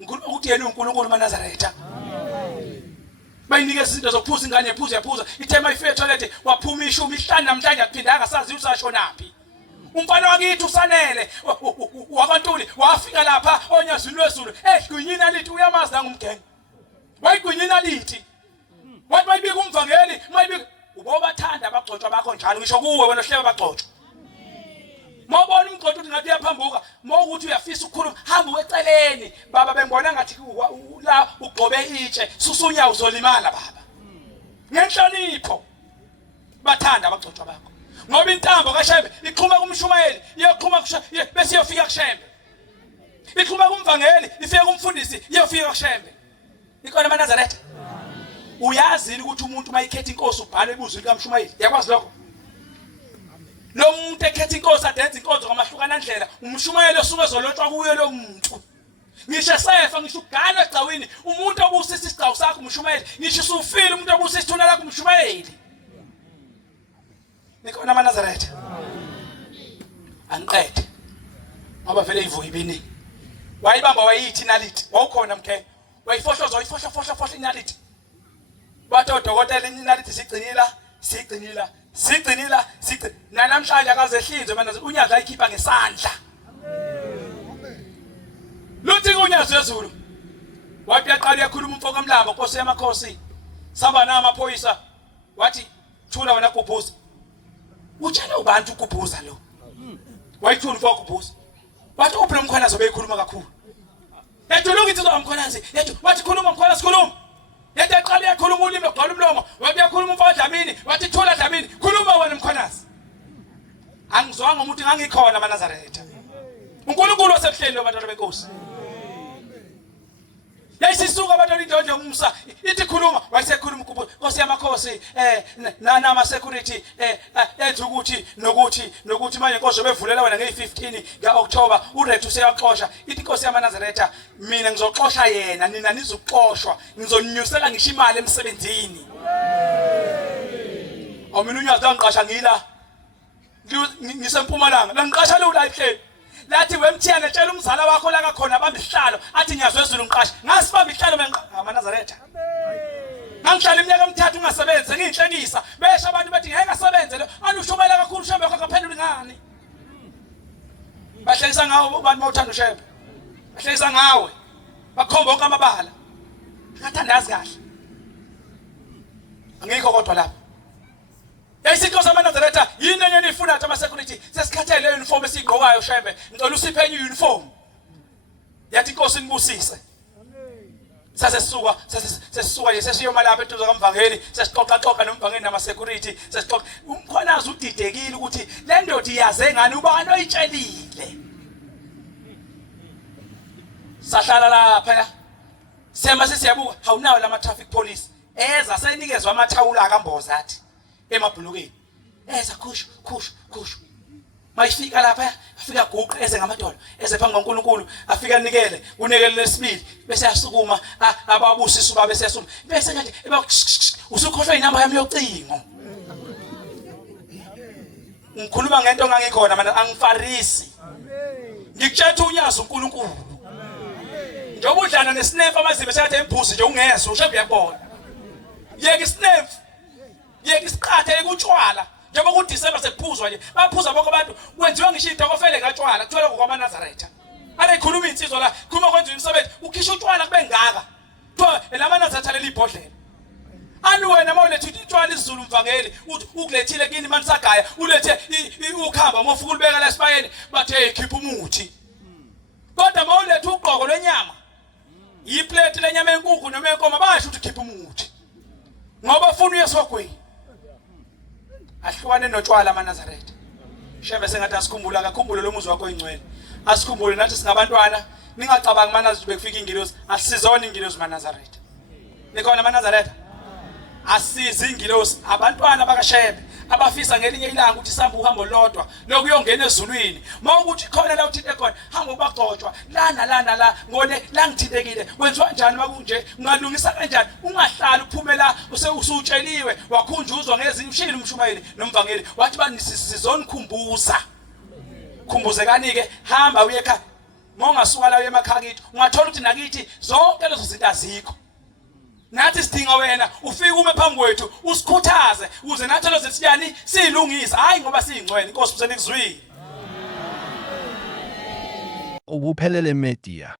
uNkulunkulu uthi yena uNkulunkulu amaNazaretha bayinike izinto zokuphuza ingane yaphuza ithema ifike toilet waphuma ishumi isihlanu namhlanje akuphinda angasazi usashonaphi umfana wakithi usanele wakwantuli wafika lapha onyazini lwezulu egwinyina lithi uyamazi nangumgenge wayigwinyina lithi wathi mayibika umvangeli mayibika ubobathanda abagcotshwa bakho njalo ngisho kuwe wena ohlebe abagcotshwa mawubona umgcotshwa uthi ngathi uyaphambuka mawukuthi uyafisa ukukhuluma hamba weceleni baba bengibona ngathi la ugqobe itshe susunya uzolimala baba ngenhlonipho bathanda abagcotshwa bakho ngoba intambo kaShembe iqhuma kumshumayeli iyoqhuma bese iyofika kuShembe iqhuma kumvangeli ifike kumfundisi iyofika kuShembe ikona amaNazaretha uyazi ukuthi umuntu mayikhetha inkosi ubhale ibuzwi likaMshumayeli yakwazi lokho lo muntu ekhetha inkosi adenza inkonzo ngamahlukana ndlela umshumayeli osuke ezolotshwa kuyo lo muntu ngisho sefa ngisho ugana egcawini umuntu obusisa isigcawu sakho umshumayeli ngisho usufile umuntu obusisa isithuna lakho umshumayeli nikona amaNazaretha angiqede ngoba vele ivuka ibini wayibamba wayithi nalithi wawukhona mke wayifohloza inalithi bathi odokotela inalithi sigcinila namhlanje akazehlinzwe manje unyaza ayikhipha ngesandla luthi kunyazo yezulu wathi yaqala yakhuluma umfoko omlambo Nkosi yamakhosi saba na amaphoyisa wathi thula wena Gubhuza utshela ubantu uGubhuza lo wayithula for Gubhuza wathi uphela umkhwanazi obeyikhuluma kakhulu yathi lokuthi uzomkhwanazi yathi wathi khuluma umkhwanazi khuluma yathi aqala yakhuluma ulimi logqala umlomo wathi yakhuluma umfana Dlamini wathi thula Dlamini khuluma wena umkhwanazi angizwanga umuntu ngangikhona maNazaretha uNkulunkulu wasebuhleni lo bantwana benkosi yayisisuka abantwana indonje umsa ithi khuluma wayesekhuluma Nkosi yamakhosi nama security enza ukuthi nokuthi manje inkosi bevulela wena nge15 kaOctober uRex useyaxoxa ithi Nkosi yamaNazaretha mina ngizoxoxa yena nina nizoxoshwa ngizonyusela ngisho imali emsebenzini awumina unyazi langiqasha ngila ngisempumalanga la ngiqasha lo la ehleli lathi wemthiyane tshela umzala wakho la kakhona bamba isihlalo athi ngiyazwe ezulu ngiqasha ngasibamba isihlalo amaNazaretha ngihlala iminyaka emithathu ungasebenzi nginhlekisa besho abantu bathi ngeke asebenze lo anushubela kakhulu uShembe wakho akaphendula ngani bahlekisa ngawe abantu bawuthanda uShembe bahlekisa ngawe bakhomba onke amabala ngathandazi kahle angikho kodwa lapha yayisikho samaNazaretha yini enye nifuna ama security sesikhathele le uniform esigqokayo uShembe ngicela usiphe enye uniform yathi inkosi inibusise sasisuka nje sesiyoma lapha eduze kaMvangeli sesixoxa nomvangeli nama security sesixoxa umkhwanazi udidekile ukuthi le ndoda iyaze ngani ubani oyitshelile sahlala lapha sema sesiyabuka awunawo lama traffic police eza senikezwe amathawula akamboza athi emabhulukeni eza khushu mayifika lapha afika guqa eze ngamadolo eze phambi kaNkulunkulu afika nikele unikele lesibili bese yasukuma ababusisi babe sesuma bese nje usukhohlwa inamba yami yocingo ngikhuluma ngento engangikhona mina angifarisi ngikutshela unyazi uNkulunkulu njengoba udlana nesnefu amazimba sekade embuzi nje ungezwe uShembe uyabona yeke isnefu yeke isiqathe ekutshwala njengoba kuDisemba sekuphuzwa nje baphuza bonke abantu kwenziwa ngisho idokofele ngatshwala kuthiwa ngokwamaNazaretha ade khuluma insizwa la khuluma kwenziwa umsebenzi ukhisha utshwala kube ngaka kuthiwa elamaNazaretha leli ibhodlela ani wena mawulethe utshwala isiZulu Mvangeli ukulethile kini manisagaya ulethe ukhamba mofuka ulibeka la esibayeni bathe khipha umuthi kodwa mawulethe uqoko lwenyama iplate lenyama enkukhu noma enkomo basho ukuthi khipha umuthi ngoba ufuna uyesogweni ahlukane notshwala amaNazaretha Shembe sengathi asikhumbula akakhumbule lo muzi wakho oyingcwele asikhumbule nathi singabantwana ningacabangi manazi bekufika ingilosi asizona ingilosi maNazaretha nikhona maNazaretha asizi ingilosi abantwana bakaShembe abafisa ngelinye ilanga ukuthi sihamba uhambo lodwa lokuyongena ezulwini mawukuthi khona la uthinte khona hamba ubagcotshwa la ngone la ngithintekile kwenziwa kanjani makunje ungalungisa kanjani ungahlali uphume la usutsheliwe wakhunjuzwa ngezinye ushilo umshumayeli nomvangeli wathi sizonikhumbuza khumbuzekani ke hamba uye ekhaya mawungasuka la uye emakhaya kithi ungathola ukuthi nakithi zonke lezo zinto azikho nathi sidinga wena ufike ume phambi kwethu usikhuthaze uze nathi lezo siyani silungisa hayi ngoba siyingcwele inkosi usenikuzwile Ubuphelele Media.